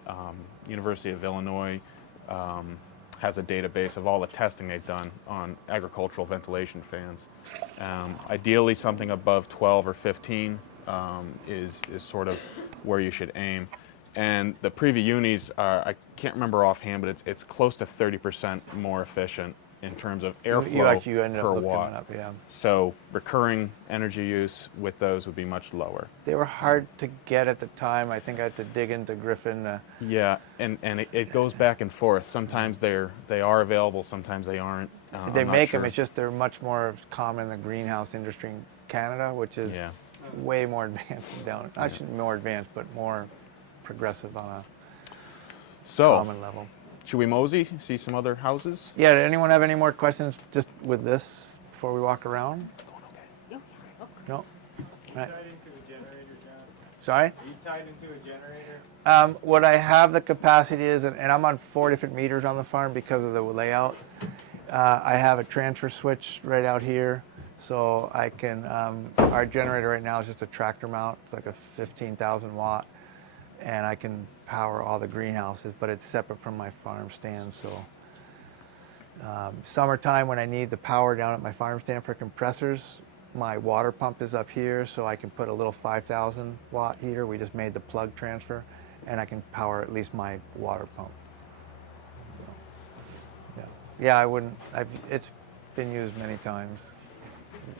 University of Illinois has a database of all the testing they've done on agricultural ventilation fans. Ideally, something above 12 or 15 is sort of where you should aim. And the Priva Unis are, I can't remember offhand, but it's close to 30% more efficient in terms of airflow you ended per up looking watt. it up, So recurring energy use with those would be much lower. They were hard to get at the time. I think I had to dig into Griffin. Yeah, and it goes back and forth. Sometimes they are available, sometimes they aren't. They I'm not make them, sure. it's just they're much more common in the greenhouse industry in Canada, which is Yeah. way more advanced than down. I shouldn't more advanced, but more progressive on a So, common level. should we mosey, see some other houses? Yeah, did anyone have any more questions just with this before we walk around? Oh, oh, No? Are you Right. tied into a generator, John? Sorry? Are you tied into a generator? What I have the capacity is, and I'm on 4 different meters on the farm because of the layout. I have a transfer switch right out here, so I can, our generator right now is just a tractor mount. It's like a 15,000 watt, and I can power all the greenhouses, but it's separate from my farm stand. So summertime when I need the power down at my farm stand for compressors, my water pump is up here, so I can put a little 5,000 watt heater. We just made the plug transfer, and I can power at least my water pump. So, yeah, I wouldn't. It's been used many times.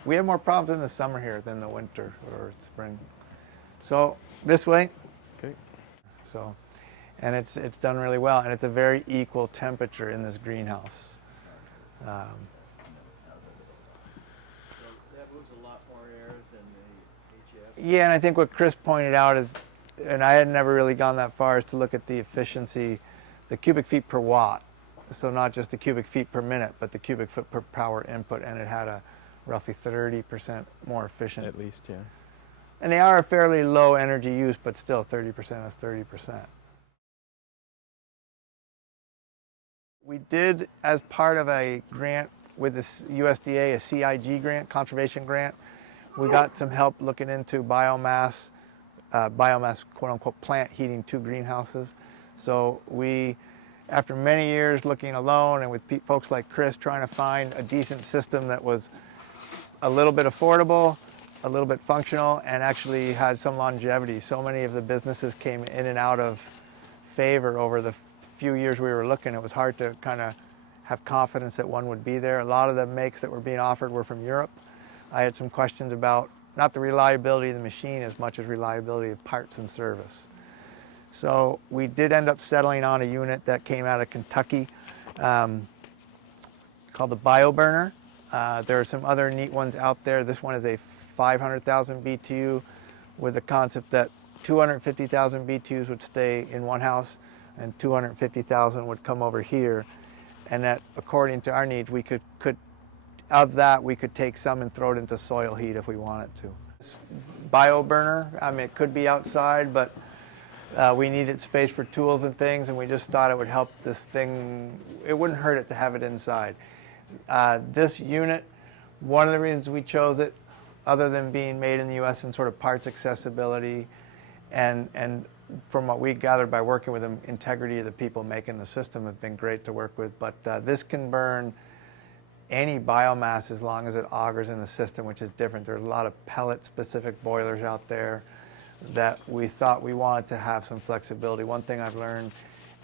We have more problems in the summer here than the winter or spring. So this way. Okay. So, and it's done really well, and it's a very equal temperature in this greenhouse. That moves a lot more air than the HF. Yeah, and I think what Chris pointed out is, and I had never really gone that far, is to look at the efficiency, the cubic feet per watt. So not just the cubic feet per minute, but the cubic foot per power input, and it had a roughly 30% more efficient. At least, yeah. And they are a fairly low energy use, but still 30% is 30%. We did, as part of a grant with the USDA, a CIG grant, conservation grant, we got some help looking into biomass, quote unquote, plant heating 2 greenhouses. So we, after many years looking alone and with folks like Chris trying to find a decent system that was a little bit affordable, a little bit functional, and actually had some longevity. So many of the businesses came in and out of favor over the few years we were looking. It was hard to kind of have confidence that one would be there. A lot of the makes that were being offered were from Europe. I had some questions about not the reliability of the machine as much as reliability of parts and service. So we did end up settling on a unit that came out of Kentucky called the BioBurner. There are some other neat ones out there. This one is a 500,000 BTU with the concept that 250,000 BTUs would stay in one house and 250,000 would come over here. And that according to our needs, we could of that, we could take some and throw it into soil heat if we wanted to. This BioBurner, I mean, it could be outside, but we needed space for tools and things, and we just thought it would help this thing. It wouldn't hurt it to have it inside. This unit, one of the reasons we chose it, other than being made in the U.S. and sort of parts accessibility, and from what we gathered by working with them, integrity of the people making the system have been great to work with. But this can burn any biomass as long as it augers in the system, which is different. There's a lot of pellet-specific boilers out there that we thought we wanted to have some flexibility. One thing I've learned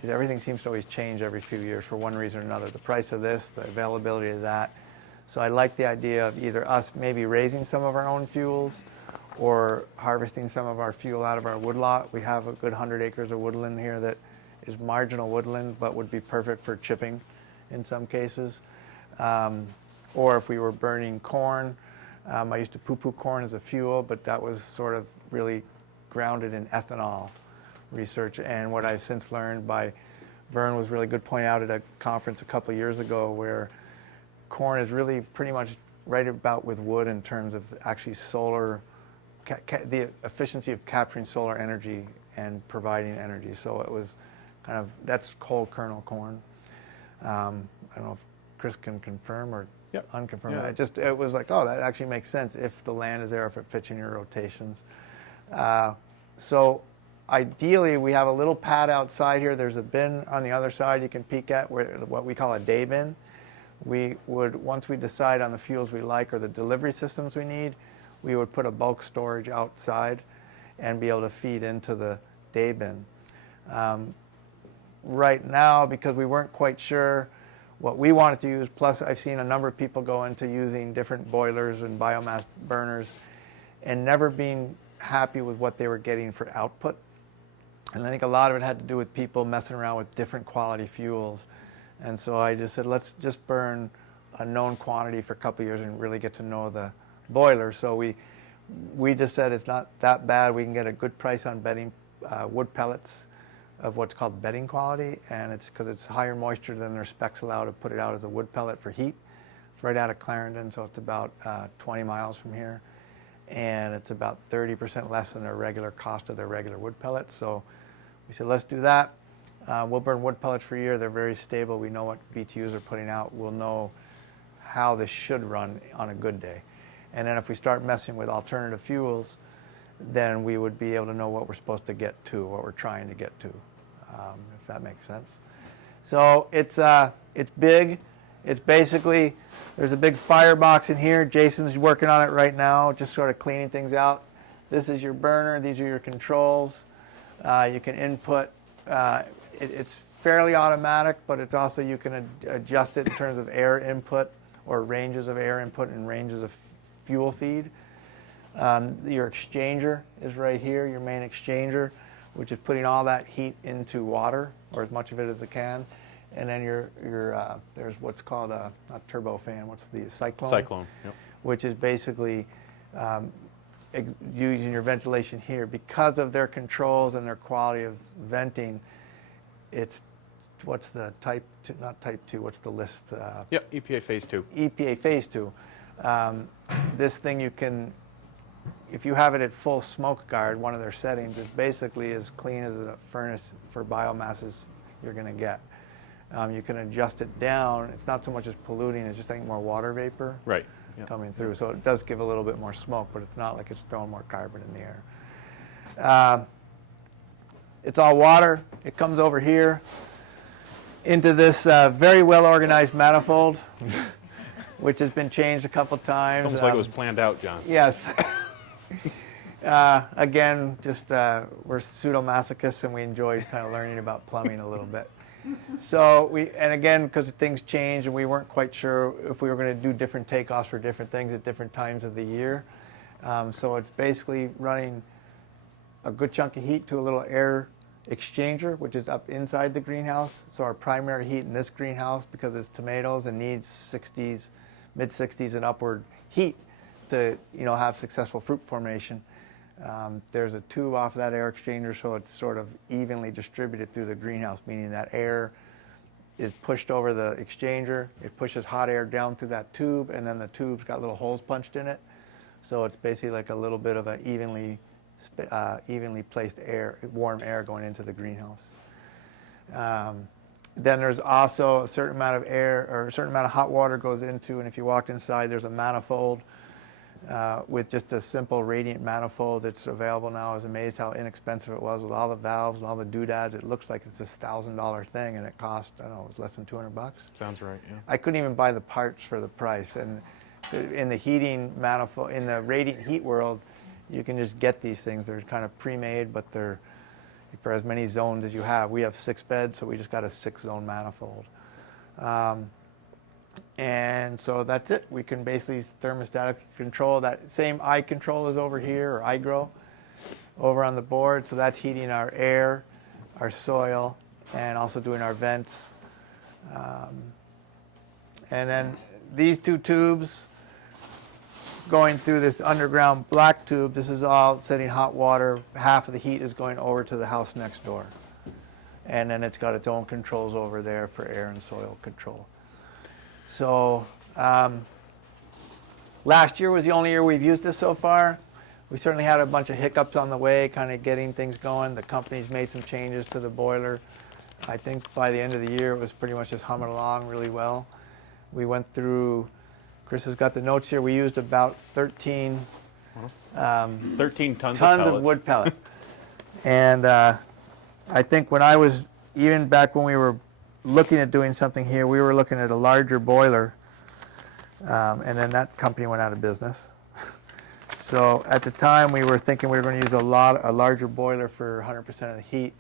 is everything seems to always change every few years for one reason or another. The price of this, the availability of that. So I like the idea of either us maybe raising some of our own fuels or harvesting some of our fuel out of our woodlot. We have a good 100 acres of woodland here that is marginal woodland but would be perfect for chipping in some cases. Or if we were burning corn, I used to poo-poo corn as a fuel, but that was sort of really grounded in ethanol research. And what I've since learned by Vern was really good point out at a conference a couple of years ago, where corn is really pretty much right about with wood in terms of actually solar, the efficiency of capturing solar energy and providing energy. So it was kind of, that's whole kernel corn. I don't know if Chris can confirm or unconfirm. Yeah. It was like, oh, that actually makes sense if the land is there, if it fits in your rotations. So ideally, we have a little pad outside here. There's a bin on the other side you can peek at, what we call a day bin. We would, once we decide on the fuels we like or the delivery systems we need, we would put a bulk storage outside and be able to feed into the day bin. Right now, because we weren't quite sure what we wanted to use, plus I've seen a number of people go into using different boilers and biomass burners and never being happy with what they were getting for output. And I think a lot of it had to do with people messing around with different quality fuels. And so I just said, let's just burn a known quantity for a couple of years and really get to know the boiler. So we just said it's not that bad. We can get a good price on bedding wood pellets of what's called bedding quality, and it's because it's higher moisture than their specs allow to put it out as a wood pellet for heat. It's right out of Clarendon, so it's about 20 miles from here, and it's about 30% less than their regular cost of their regular wood pellets. So we said, let's do that. We'll burn wood pellets for a year. They're very stable. We know what BTUs are putting out. We'll know how this should run on a good day. And then if we start messing with alternative fuels, then we would be able to know what we're supposed to get to, what we're trying to get to, if that makes sense. So it's big. It's basically, there's a big firebox in here. Jason's working on it right now, just sort of cleaning things out. This is your burner. These are your controls. You can input. It's fairly automatic, but it's also, you can adjust it in terms of air input or ranges of air input and ranges of fuel feed. Your exchanger is right here, your main exchanger, which is putting all that heat into water, or as much of it as it can. And then there's what's called not turbofan, what's the cyclone? Cyclone, yep. Which is basically using your ventilation here. Because of their controls and their quality of venting, it's, what's the type, not type 2, what's the list? Yep, EPA Phase 2. EPA Phase 2. This thing you can, if you have it at full smoke guard, one of their settings, it's basically as clean as a furnace for biomass as you're going to get. You can adjust it down. It's not so much as polluting, it's just I think more water vapor Right. Yep. coming through. So it does give a little bit more smoke, but it's not like it's throwing more carbon in the air. It's all water. It comes over here into this very well organized manifold, which has been changed a couple times. It's almost like it was planned out, John. Yes. Again, just we're pseudo-masochists and we enjoyed kind of learning about plumbing a little bit. So and again, because things change and we weren't quite sure if we were going to do different takeoffs for different things at different times of the year. So it's basically running a good chunk of heat to a little air exchanger, which is up inside the greenhouse. So our primary heat in this greenhouse, because it's tomatoes and needs 60s, mid-60s and upward heat to have successful fruit formation. There's a tube off of that air exchanger, so it's sort of evenly distributed through the greenhouse, meaning that air is pushed over the exchanger. It pushes hot air down through that tube, and then the tube's got little holes punched in it. So it's basically like a little bit of an evenly placed air, warm air going into the greenhouse. Then there's also a certain amount of air, or a certain amount of hot water goes into, and if you walked inside, there's a manifold with just a simple radiant manifold that's available now. I was amazed how inexpensive it was with all the valves and all the doodads. It looks like it's this $1,000 thing, and it cost, I don't know, it was less than 200 bucks. Sounds right, yeah. I couldn't even buy the parts for the price. And in the heating manifold, in the radiant heat world, you can just get these things. They're kind of pre-made, but they're for as many zones as you have. We have 6 beds, so we just got a 6-zone manifold. And so that's it. We can basically thermostatic control that same eye control is over here, or iGrow, over on the board. So that's heating our air, our soil, and also doing our vents. And then these 2 tubes going through this underground black tube, this is all setting hot water. Half of the heat is going over to the house next door. And then it's got its own controls over there for air and soil control. So last year was the only year we've used this so far. We certainly had a bunch of hiccups on the way, kind of getting things going. The company's made some changes to the boiler. I think by the end of the year, it was pretty much just humming along really well. We went through, Chris has got the notes here, we used about 13 tons of wood pellet. And I think when I was, even back when we were looking at doing something here, we were looking at a larger boiler, and then that company went out of business. So at the time, we were thinking we were going to use a larger boiler for 100% of the heat.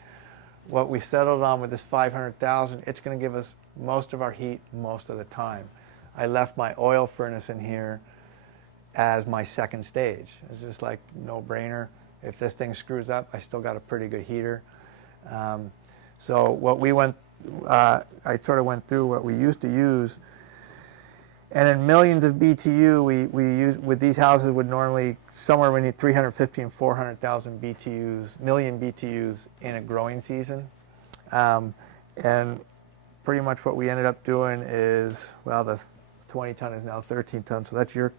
What we settled on with this 500,000, it's going to give us most of our heat most of the time. I left my oil furnace in here as my second stage. It's just like no-brainer. If this thing screws up, I still got a pretty good heater. So what we went, I sort of went through what we used to use. And in millions of BTU, we use, with these houses would normally somewhere between 350 and 400,000 BTUs, million BTUs in a growing season. And pretty much what we ended up doing is, well, the 20 ton is now 13 tons, so that's your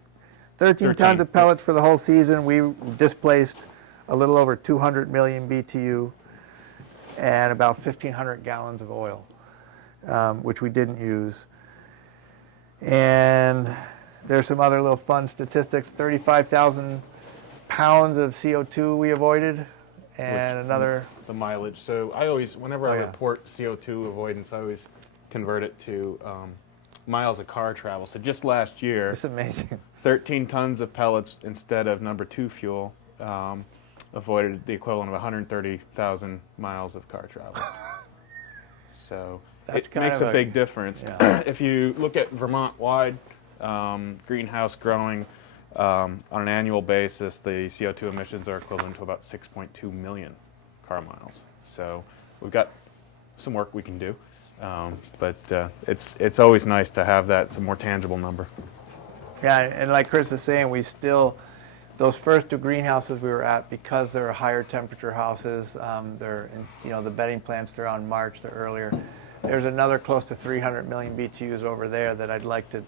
13 tons of pellets for the whole season. We displaced a little over 200 million BTU and about 1,500 gallons of oil, which we didn't use. And there's some other little fun statistics. 35,000 pounds of CO2 we avoided, and another... The mileage. So I always, whenever I yeah. report CO2 avoidance, I always convert it to miles of car travel. So just last year, It's amazing. 13 tons of pellets instead of number 2 fuel avoided the equivalent of 130,000 miles of car travel. So That's it kind makes of a big difference. yeah. If you look at Vermont-wide greenhouse growing on an annual basis, the CO2 emissions are equivalent to about 6.2 million car miles. So we've got some work we can do, but it's always nice to have that. It's a more tangible number. Yeah, and like Chris is saying, we still, those first 2 greenhouses we were at, because they're higher temperature houses, they're, in, the bedding plants, they're on March, they're earlier. There's another close to 300 million BTUs over there that I'd like to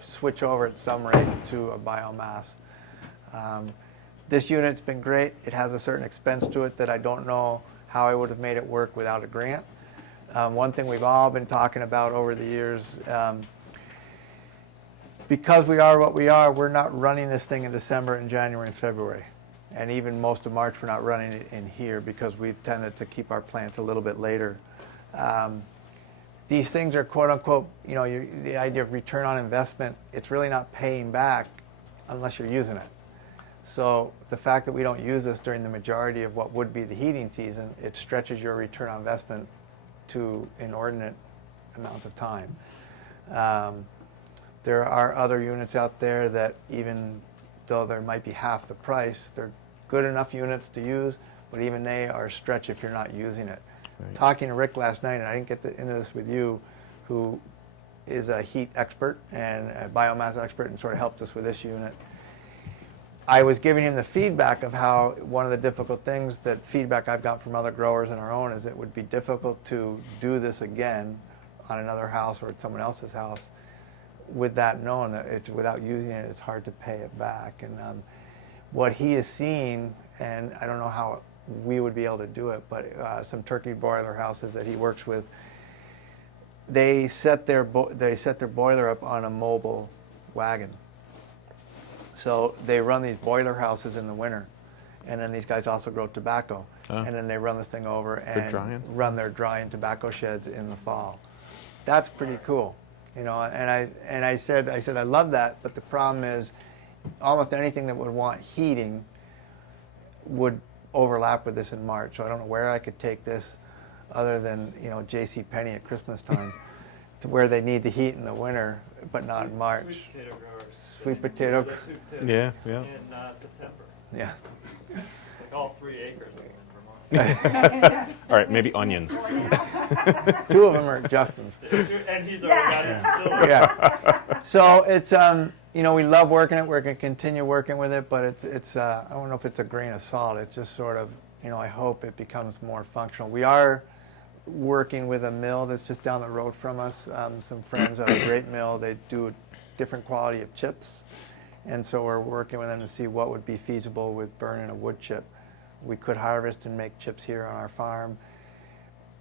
switch over at some rate to a biomass. This unit's been great. It has a certain expense to it that I don't know how I would have made it work without a grant. One thing we've all been talking about over the years, because we are what we are, we're not running this thing in December and January and February. And even most of March, we're not running it in here because we've tended to keep our plants a little bit later. These things are quote unquote, the idea of return on investment, it's really not paying back unless you're using it. So the fact that we don't use this during the majority of what would be the heating season, it stretches your return on investment to inordinate amounts of time. There are other units out there that, even though there might be half the price, they're good enough units to use, but even they are a stretch if you're not using it. Right. Talking to Rick last night, and I didn't get into this with you, who is a heat expert and a biomass expert and sort of helped us with this unit. I was giving him the feedback of how one of the difficult things, that feedback I've got from other growers and our own, is it would be difficult to do this again on another house or at someone else's house with that known that it's, without using it, it's hard to pay it back. And what he is seeing, and I don't know how we would be able to do it, but some turkey broiler houses that he works with, they set their boiler up on a mobile wagon. So they run these boiler houses in the winter, and then these guys also grow tobacco, and then they run this thing over and run their drying tobacco sheds in the fall. That's pretty cool, And I said I love that, but the problem is, almost anything that would want heating would overlap with this in March. So I don't know where I could take this, other than J.C. Penney at Christmas time, to where they need the heat in the winter, but not in March. Sweet potato growers. Sweet potato. Sweet potatoes Yeah. in September. Yeah. It's like all 3 acres in Vermont. All right, maybe onions. 2 of them are Justin's. And he's already got his facility. Yeah. So it's we love working it. We're going to continue working with it, but it's I don't know if it's a grain of salt. It's just sort of I hope it becomes more functional. We are working with a mill that's just down the road from us. Some friends have a great mill. They do a different quality of chips, and so we're working with them to see what would be feasible with burning a wood chip. We could harvest and make chips here on our farm.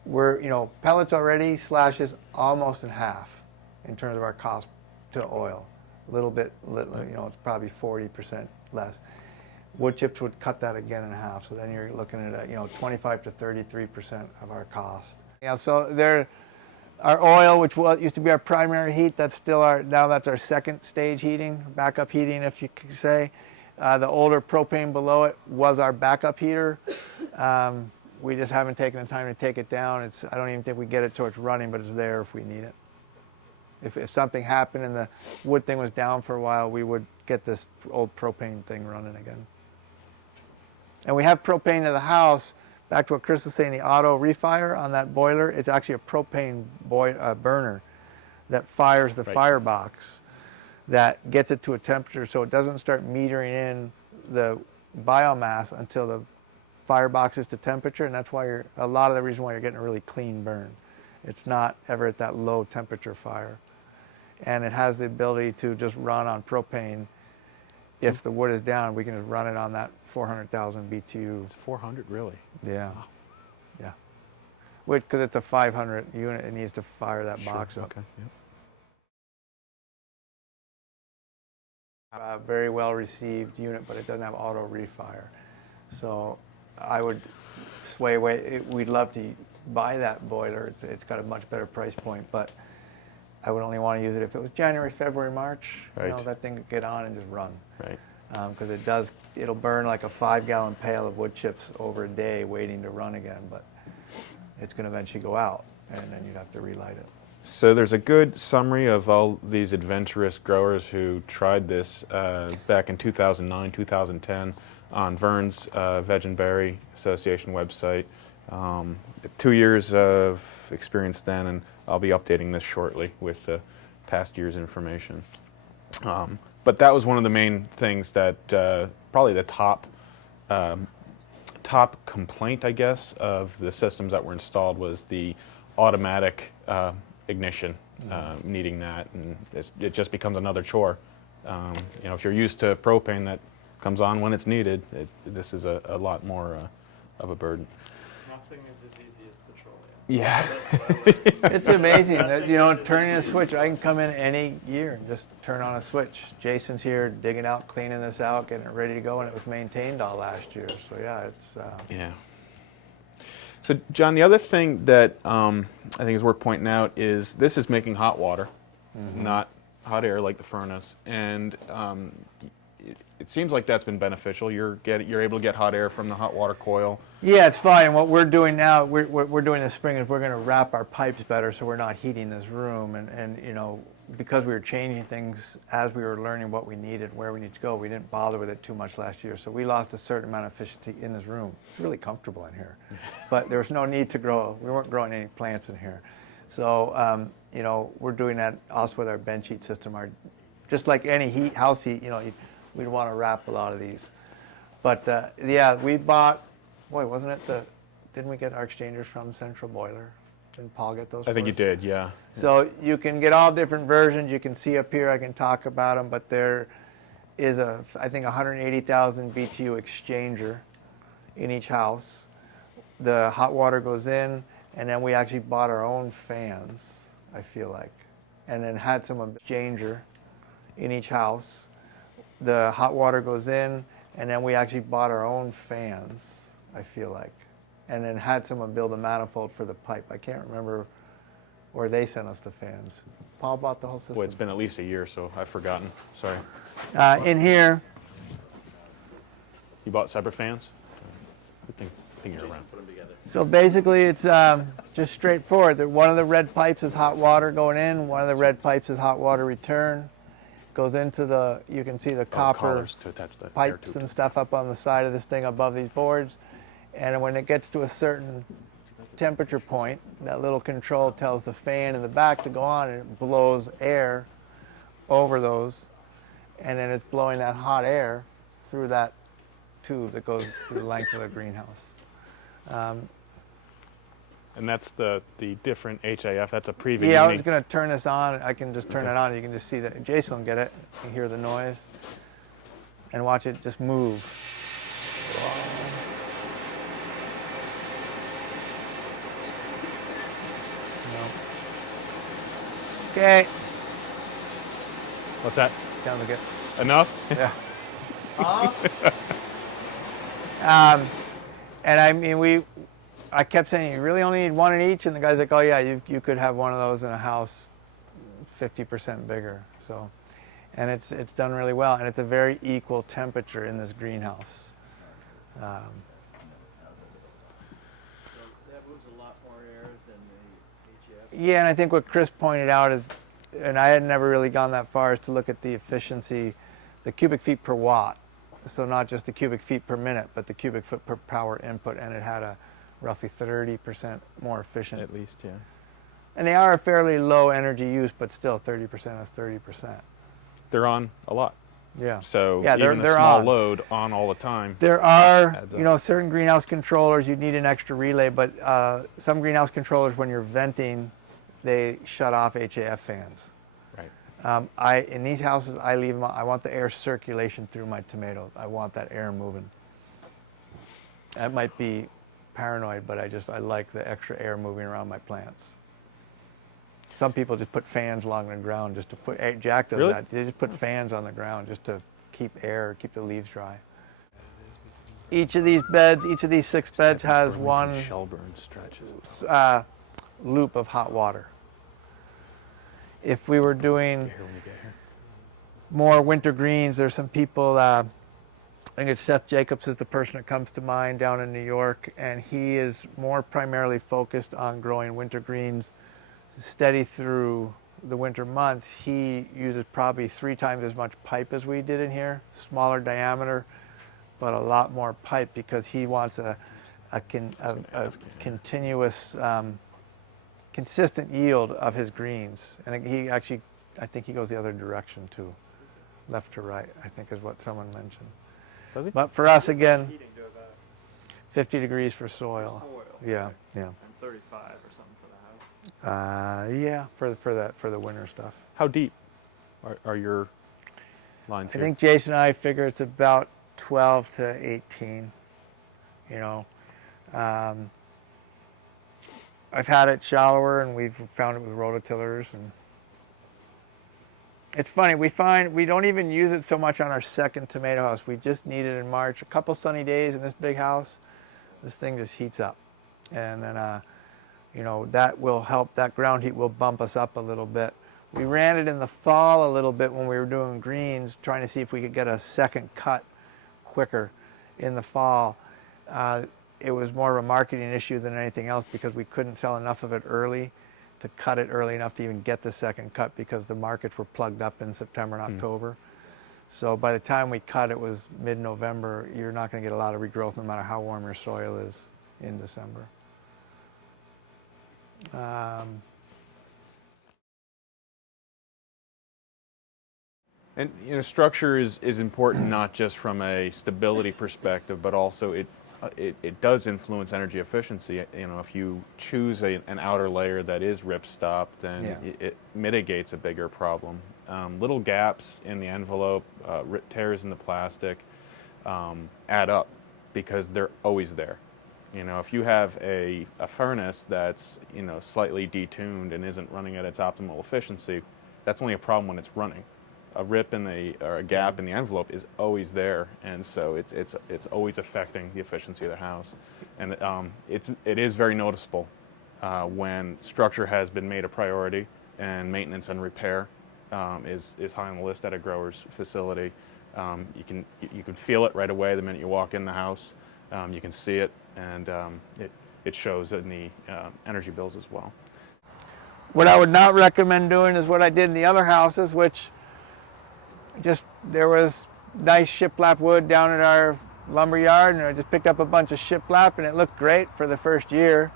We're pellets already slashes almost in half in terms of our cost to oil. A little bit, it's probably 40% less. Wood chips would cut that again in half, so then you're looking at 25 to 33% of our cost. Yeah, so our oil, which used to be our primary heat, that's our second stage heating, backup heating, if you could say. The older propane below it was our backup heater. We just haven't taken the time to take it down. I don't even think we get it till it's running, but it's there if we need it. If something happened and the wood thing was down for a while, we would get this old propane thing running again. And we have propane in the house. Back to what Chris was saying, the auto refire on that boiler, it's actually a propane burner that fires the firebox. that gets it to a temperature so it doesn't start metering in the biomass until the firebox is to temperature, and that's why a lot of the reason why you're getting a really clean burn. It's not ever at that low temperature fire. And it has the ability to just run on propane. If the wood is down, we can just run it on that 400,000 BTU. It's 400, really? Yeah. Yeah. Because it's a 500 unit, it needs to fire that box up. Okay. Yep. Very well received unit, but it doesn't have auto refire. So I would sway away. We'd love to buy that boiler. It's got a much better price point, but I would only want to use it if it was January, February, March. Right. You know, that thing could get on and just run. Right. Because it'll burn like a 5-gallon pail of wood chips over a day waiting to run again, but it's going to eventually go out, and then you'd have to relight it. So there's a good summary of all these adventurous growers who tried this back in 2009, 2010 on Vern's Veg and Berry Association website. 2 years of experience then, and I'll be updating this shortly with past year's information. But that was one of the main things that probably the top complaint, I guess, of the systems that were installed was the automatic ignition, needing that, and it just becomes another chore. You know, if you're used to propane that comes on when it's needed, this is a lot more of a burden. Nothing is as easy as petroleum. Yeah. It's amazing that, you know, turning a switch, I can come in any year and just turn on a switch. Jason's here digging out, cleaning this out, getting it ready to go, and it was maintained all last year. So yeah, it's... Yeah. So John, the other thing that I think is worth pointing out is this is making hot water, not hot air like the furnace, and it seems like that's been beneficial. You're able to get hot air from the hot water coil. Yeah, it's fine. What we're doing now, we're doing this spring is we're going to wrap our pipes better so we're not heating this room. And you know, because we were changing things as we were learning what we needed, where we need to go, we didn't bother with it too much last year. So we lost a certain amount of efficiency in this room. It's really comfortable in here. But there was no need to grow. We weren't growing any plants in here. So, you know, we're doing that also with our bench heat system. Just like any house heat, you know, we'd want to wrap a lot of these. But yeah, we bought, boy, wasn't it didn't we get our exchangers from Central Boiler? Didn't Paul get those? I think you for us? did, yeah. So you can get all different versions. You can see up here, I can talk about them, but there is I think 180,000 BTU exchanger in each house. The hot water goes in, and then we actually bought our own fans, I feel like, and then had some exchanger in each house. The hot water goes in, and then we actually bought our own fans, I feel like, and then had someone build a manifold for the pipe. I can't remember where they sent us the fans. Paul bought the whole system. Well, it's been at least a year, so I've forgotten. Sorry. In here, You bought separate fans? Good thing you're around. so basically it's just straightforward. One of the red pipes is hot water going in, one of the red pipes is hot water return. Goes into you can see the copper Collars to attach the air pipes tube. and stuff up on the side of this thing above these boards. And when it gets to a certain temperature point, that little control tells the fan in the back to go on, and it blows air over those. And then it's blowing that hot air through that tube that goes through the length of the greenhouse. And that's the different HAF. That's a preview. Yeah, I was going to turn this on. I can just turn it on. You can just see that. Jason will get it. You hear the noise. And watch it just move. Okay. What's that? Down the good. Enough? Yeah. And I mean, I kept saying, you really only need one in each, and the guy's like, oh yeah, you could have one of those in a house 50% bigger. So, and it's done really well, and it's a very equal temperature in this greenhouse. That moves a lot more air than the HF. Yeah, and I think what Chris pointed out is, and I had never really gone that far, is to look at the efficiency, the cubic feet per watt. So not just the cubic feet per minute, but the cubic foot per power input, and it had a roughly 30% more efficient. At least, yeah. And they are a fairly low energy use, but still 30% is 30%. they're on a lot. Yeah. So Yeah, even a they're small on. load on all the time. There are, Adds you up. know, certain greenhouse controllers, you need an extra relay, but some greenhouse controllers, when you're venting, they shut off HAF fans. Right. In these houses, I leave them. I want the air circulation through my tomatoes. I want that air moving. That might be paranoid, but I like the extra air moving around my plants. Some people just put fans along the ground just to put. Jack does Really? that. They just put fans on the ground just to keep the leaves dry. Each of these beds, each of these 6 beds has one Shelburne stretches. loop of hot water. If we were doing Here when you get here. more winter greens, there's some people, I think it's Seth Jacobs is the person that comes to mind down in New York, and he is more primarily focused on growing winter greens steady through the winter months. He uses probably 3 times as much pipe as we did in here, smaller diameter, but a lot more pipe because he wants a continuous, consistent yield of his greens. And he actually, I think he goes the other direction too, left to right, I think is what someone mentioned. Does he? But for us, again, Heating to about 50 degrees for soil. soil. Yeah, yeah. And 35 or something for the house. Yeah, for the winter stuff. How deep are your lines I here? think Jason and I figure it's about 12 to 18. You know, I've had it shallower, and we've found it with rototillers, and it's funny. We don't even use it so much on our second tomato house. We just need it in March. A couple sunny days in this big house, this thing just heats up, and then you know, that will help. That ground heat will bump us up a little bit. We ran it in the fall a little bit when we were doing greens, trying to see if we could get a second cut quicker in the fall. It was more of a marketing issue than anything else because we couldn't sell enough of it early to cut it early enough to even get the second cut because the markets were plugged up in September and October. So by the time we cut, it was mid-November. You're not going to get a lot of regrowth no matter how warm your soil is in December. And you know, structure is important not just from a stability perspective, but also it does influence energy efficiency. You know, if you choose an outer layer that is ripstop, then Yeah. it mitigates a bigger problem. Little gaps in the envelope, tears in the plastic, add up because they're always there. You know, if you have a furnace that's, you know, slightly detuned and isn't running at its optimal efficiency, that's only a problem when it's running. A rip or a gap in the envelope is always there, and so it's always affecting the efficiency of the house. And it is very noticeable when structure has been made a priority and maintenance and repair is high on the list at a grower's facility. You can feel it right away the minute you walk in the house. You can see it, and it shows in the energy bills as well. What I would not recommend doing is what I did in the other houses, which there was nice shiplap wood down at our lumber yard, and I just picked up a bunch of shiplap, and it looked great for the first year.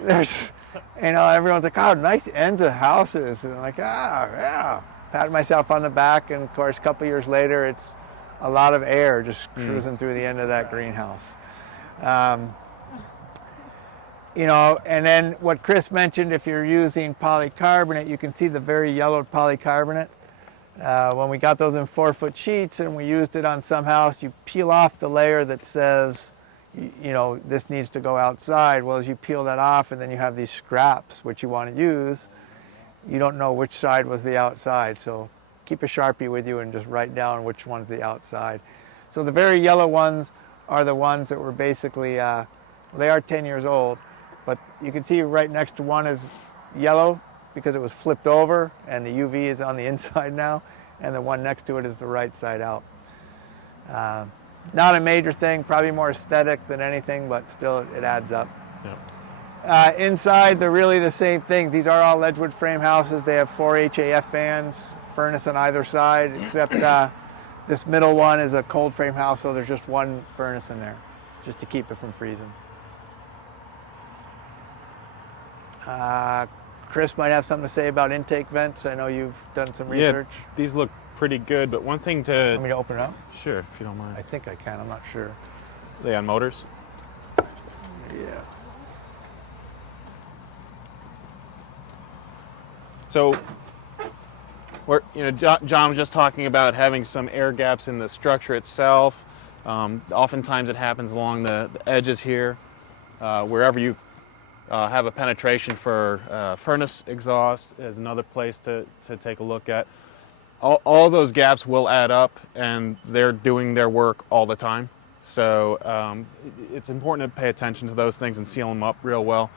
There's, you know, everyone's like, "Oh, nice ends of houses," and I'm like, "Ah, yeah." Patted myself on the back, and of course, a couple years later, it's a lot of air just cruising through the end of that greenhouse. You know, and then what Chris mentioned, if you're using polycarbonate, you can see the very yellowed polycarbonate. When we got those in 4-foot sheets and we used it on some house, you peel off the layer that says, you know, this needs to go outside. Well, as you peel that off and then you have these scraps, which you want to use, you don't know which side was the outside. So keep a Sharpie with you and just write down which one's the outside. So the very yellow ones are the ones that were basically, they are 10 years old, but you can see right next to one is yellow because it was flipped over and the UV is on the inside now, and the one next to it is the right side out. Not a major thing, probably more aesthetic than anything, but still it adds up. Yeah. Inside, they're really the same thing. These are all Ledgewood frame houses. They have 4 HAF fans, furnace on either side, except this middle one is a cold frame house, so there's just one furnace in there, just to keep it from freezing. Chris might have something to say about intake vents. I know you've done some research. Yeah, these look pretty good, but one thing to... Want me to open it up? Sure, if you don't mind. I think I can. I'm not sure. Are they on motors? Yeah. So, John was just talking about having some air gaps in the structure itself. Oftentimes it happens along the edges here, wherever you have a penetration for furnace exhaust is another place to take a look at. All those gaps will add up, and they're doing their work all the time. So it's important to pay attention to those things and seal them up real well.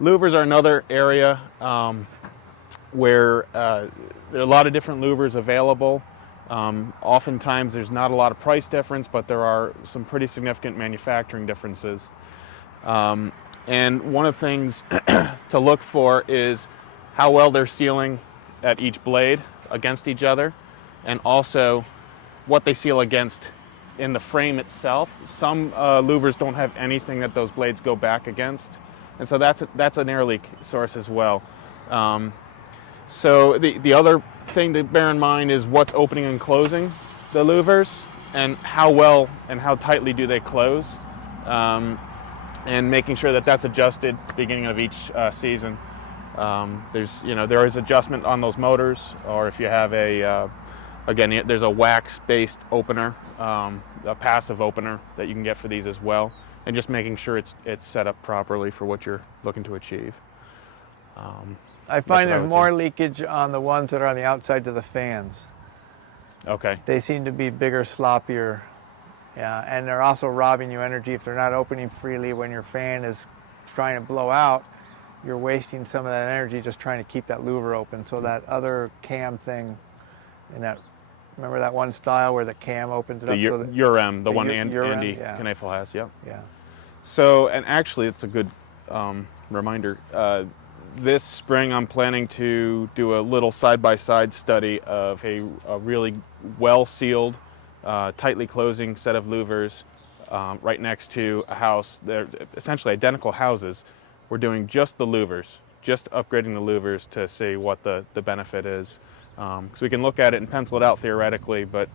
Louvers are another area where there are a lot of different louvers available. Oftentimes there's not a lot of price difference, but there are some pretty significant manufacturing differences. And one of the things to look for is how well they're sealing at each blade against each other, and also what they seal against in the frame itself. Some louvers don't have anything that those blades go back against, and so that's an air leak source as well. So the other thing to bear in mind is what's opening and closing the louvers, and how well and how tightly do they close, and making sure that that's adjusted beginning of each season. There is adjustment on those motors, or if you have again, there's a wax-based opener, a passive opener that you can get for these as well, and just making sure it's set up properly for what you're looking to achieve. I find there's more leakage on the ones that are on the outside to the fans. Okay. They seem to be bigger, sloppier, and they're also robbing you energy if they're not opening freely. When your fan is trying to blow out, you're wasting some of that energy just trying to keep that louver open. So that other cam thing, remember that one style where the cam opens it up? The URM, the one URM, Andy yeah. Knafel has, yep. Yeah. So, and actually it's a good reminder. This spring I'm planning to do a little side-by-side study of a really well-sealed, tightly closing set of louvers right next to a house. They're essentially identical houses. We're doing just the louvers, just upgrading the louvers to see what the benefit is. So we can look at it and pencil it out theoretically, but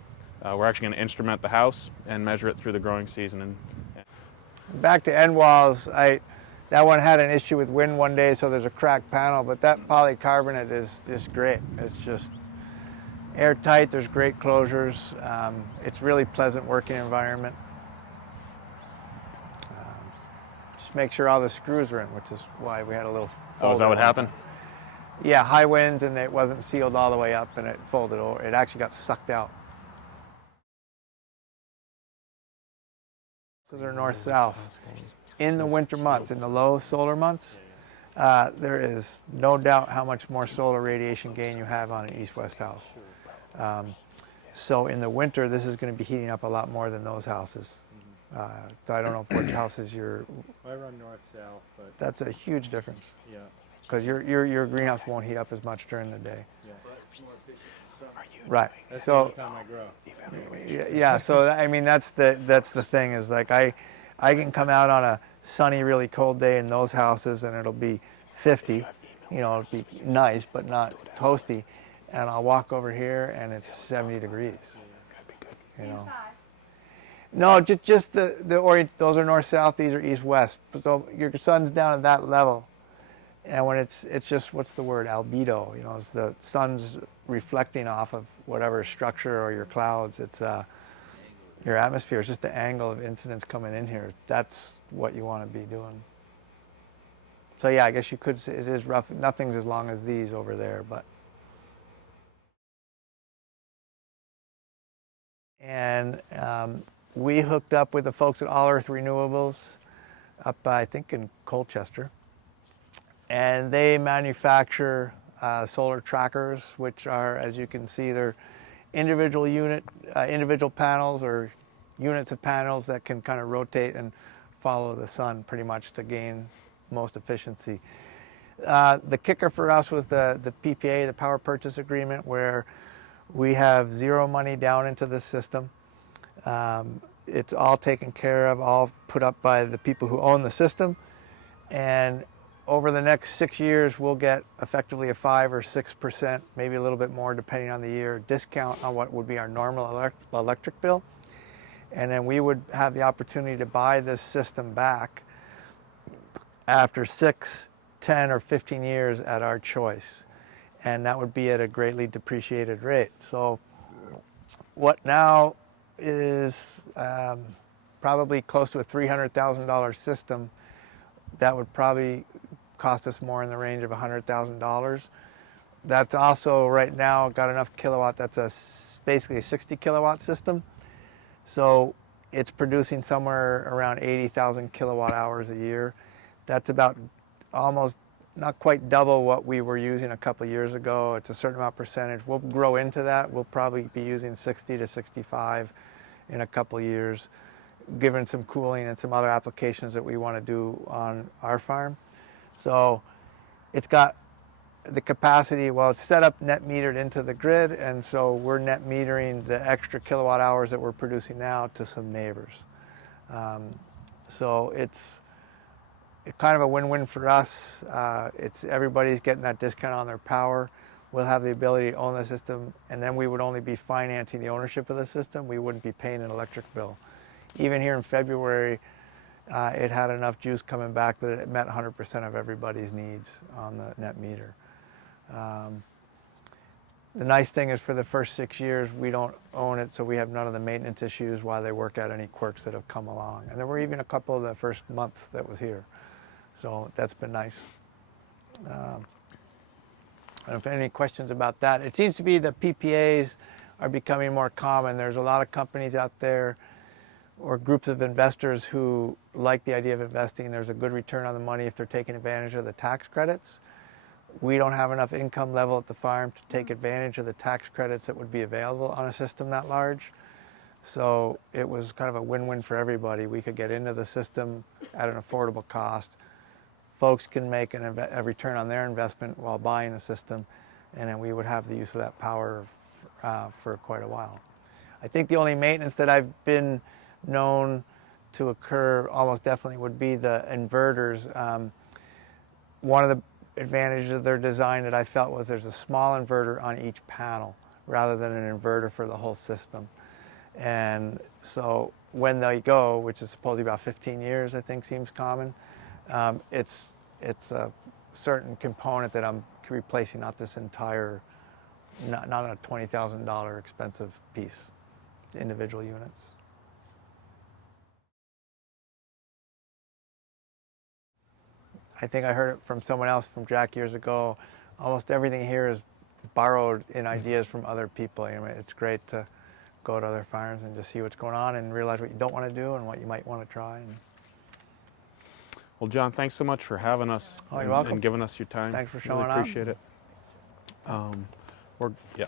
we're actually going to instrument the house and measure it through the growing season. Back to end walls, that one had an issue with wind one day, so there's a cracked panel, but that polycarbonate is great. It's just airtight, there's great closures. It's really pleasant working environment. Just make sure all the screws are in, which is why we had a little Oh, is that what happened? Yeah, high winds, and it wasn't sealed all the way up, and it folded over. It actually got sucked out. These are north-south. In the winter months, in the low solar months, there is no doubt how much more solar radiation gain you have on an east-west house. So in the winter, this is going to be heating up a lot more than those houses. So I don't know which houses you're... I run north-south, but That's a huge difference, yeah. because your greenhouse won't heat up as much during the day. Right. That's So the only time I grow. yeah, so I mean that's the thing is like I can come out on a sunny, really cold day in those houses and it'll be 50, it'll be nice but not toasty, and I'll walk over here and it's 70 degrees. No, just the orient. Those are north-south. These are east-west. So your sun's down at that level, and when it's just, what's the word, albedo? It's the sun's reflecting off of whatever structure or your clouds. It's your atmosphere. It's just the angle of incidence coming in here. That's what you want to be doing. So yeah, I guess you could say it is rough. Nothing's as long as these over there, but. And we hooked up with the folks at All Earth Renewables up, I think, in Colchester. And they manufacture solar trackers, which are, as you can see, they're individual panels or units of panels that can kind of rotate and follow the sun pretty much to gain most efficiency. The kicker for us was the PPA, the power purchase agreement, where we have zero money down into the system. It's all taken care of, all put up by the people who own the system. And over the next 6 years, we'll get effectively a 5 or 6%, maybe a little bit more depending on the year, discount on what would be our normal electric bill. And then we would have the opportunity to buy this system back after 6, 10, or 15 years at our choice. And that would be at a greatly depreciated rate. So what now is probably close to a $300,000 system, that would probably cost us more in the range of $100,000. That's also right now got enough kilowatt, that's basically a 60 kilowatt system. So it's producing somewhere around 80,000 kilowatt hours a year. That's about almost, not quite double what we were using a couple of years ago. It's a certain amount percentage. We'll grow into that. We'll probably be using 60 to 65 in a couple of years, given some cooling and some other applications that we want to do on our farm. So it's got the capacity, well, it's set up net metered into the grid, and so we're net metering the extra kilowatt hours that we're producing now to some neighbors. So it's kind of a win-win for us. It's everybody's getting that discount on their power. We'll have the ability to own the system, and then we would only be financing the ownership of the system. We wouldn't be paying an electric bill. Even here in February, it had enough juice coming back that it met 100% of everybody's needs on the net meter. The nice thing is for the first 6 years, we don't own it, so we have none of the maintenance issues while they work out any quirks that have come along. And there were even a couple of the first month that was here. So that's been nice. I don't know if any questions about that. It seems to be the PPAs are becoming more common. There's a lot of companies out there or groups of investors who like the idea of investing. There's a good return on the money if they're taking advantage of the tax credits. We don't have enough income level at the farm to take advantage of the tax credits that would be available on a system that large. So it was kind of a win-win for everybody. We could get into the system at an affordable cost. Folks can make a return on their investment while buying the system, and then we would have the use of that power for quite a while. I think the only maintenance that I've been known to occur almost definitely would be the inverters. One of the advantages of their design that I felt was there's a small inverter on each panel rather than an inverter for the whole system. And so when they go, which is supposedly about 15 years, I think seems common, it's a certain component that I'm replacing, not this entire, not a $20,000 expensive piece, individual units. I think I heard it from someone else, from Jack years ago. Almost everything here is borrowed in ideas from other people. I mean, it's great to go to other farms and just see what's going on and realize what you don't want to do and what you might want to try. Well, John, thanks so much for having us. Oh, you're welcome. And giving us your time. Thanks for showing really up. Appreciate it. Yeah.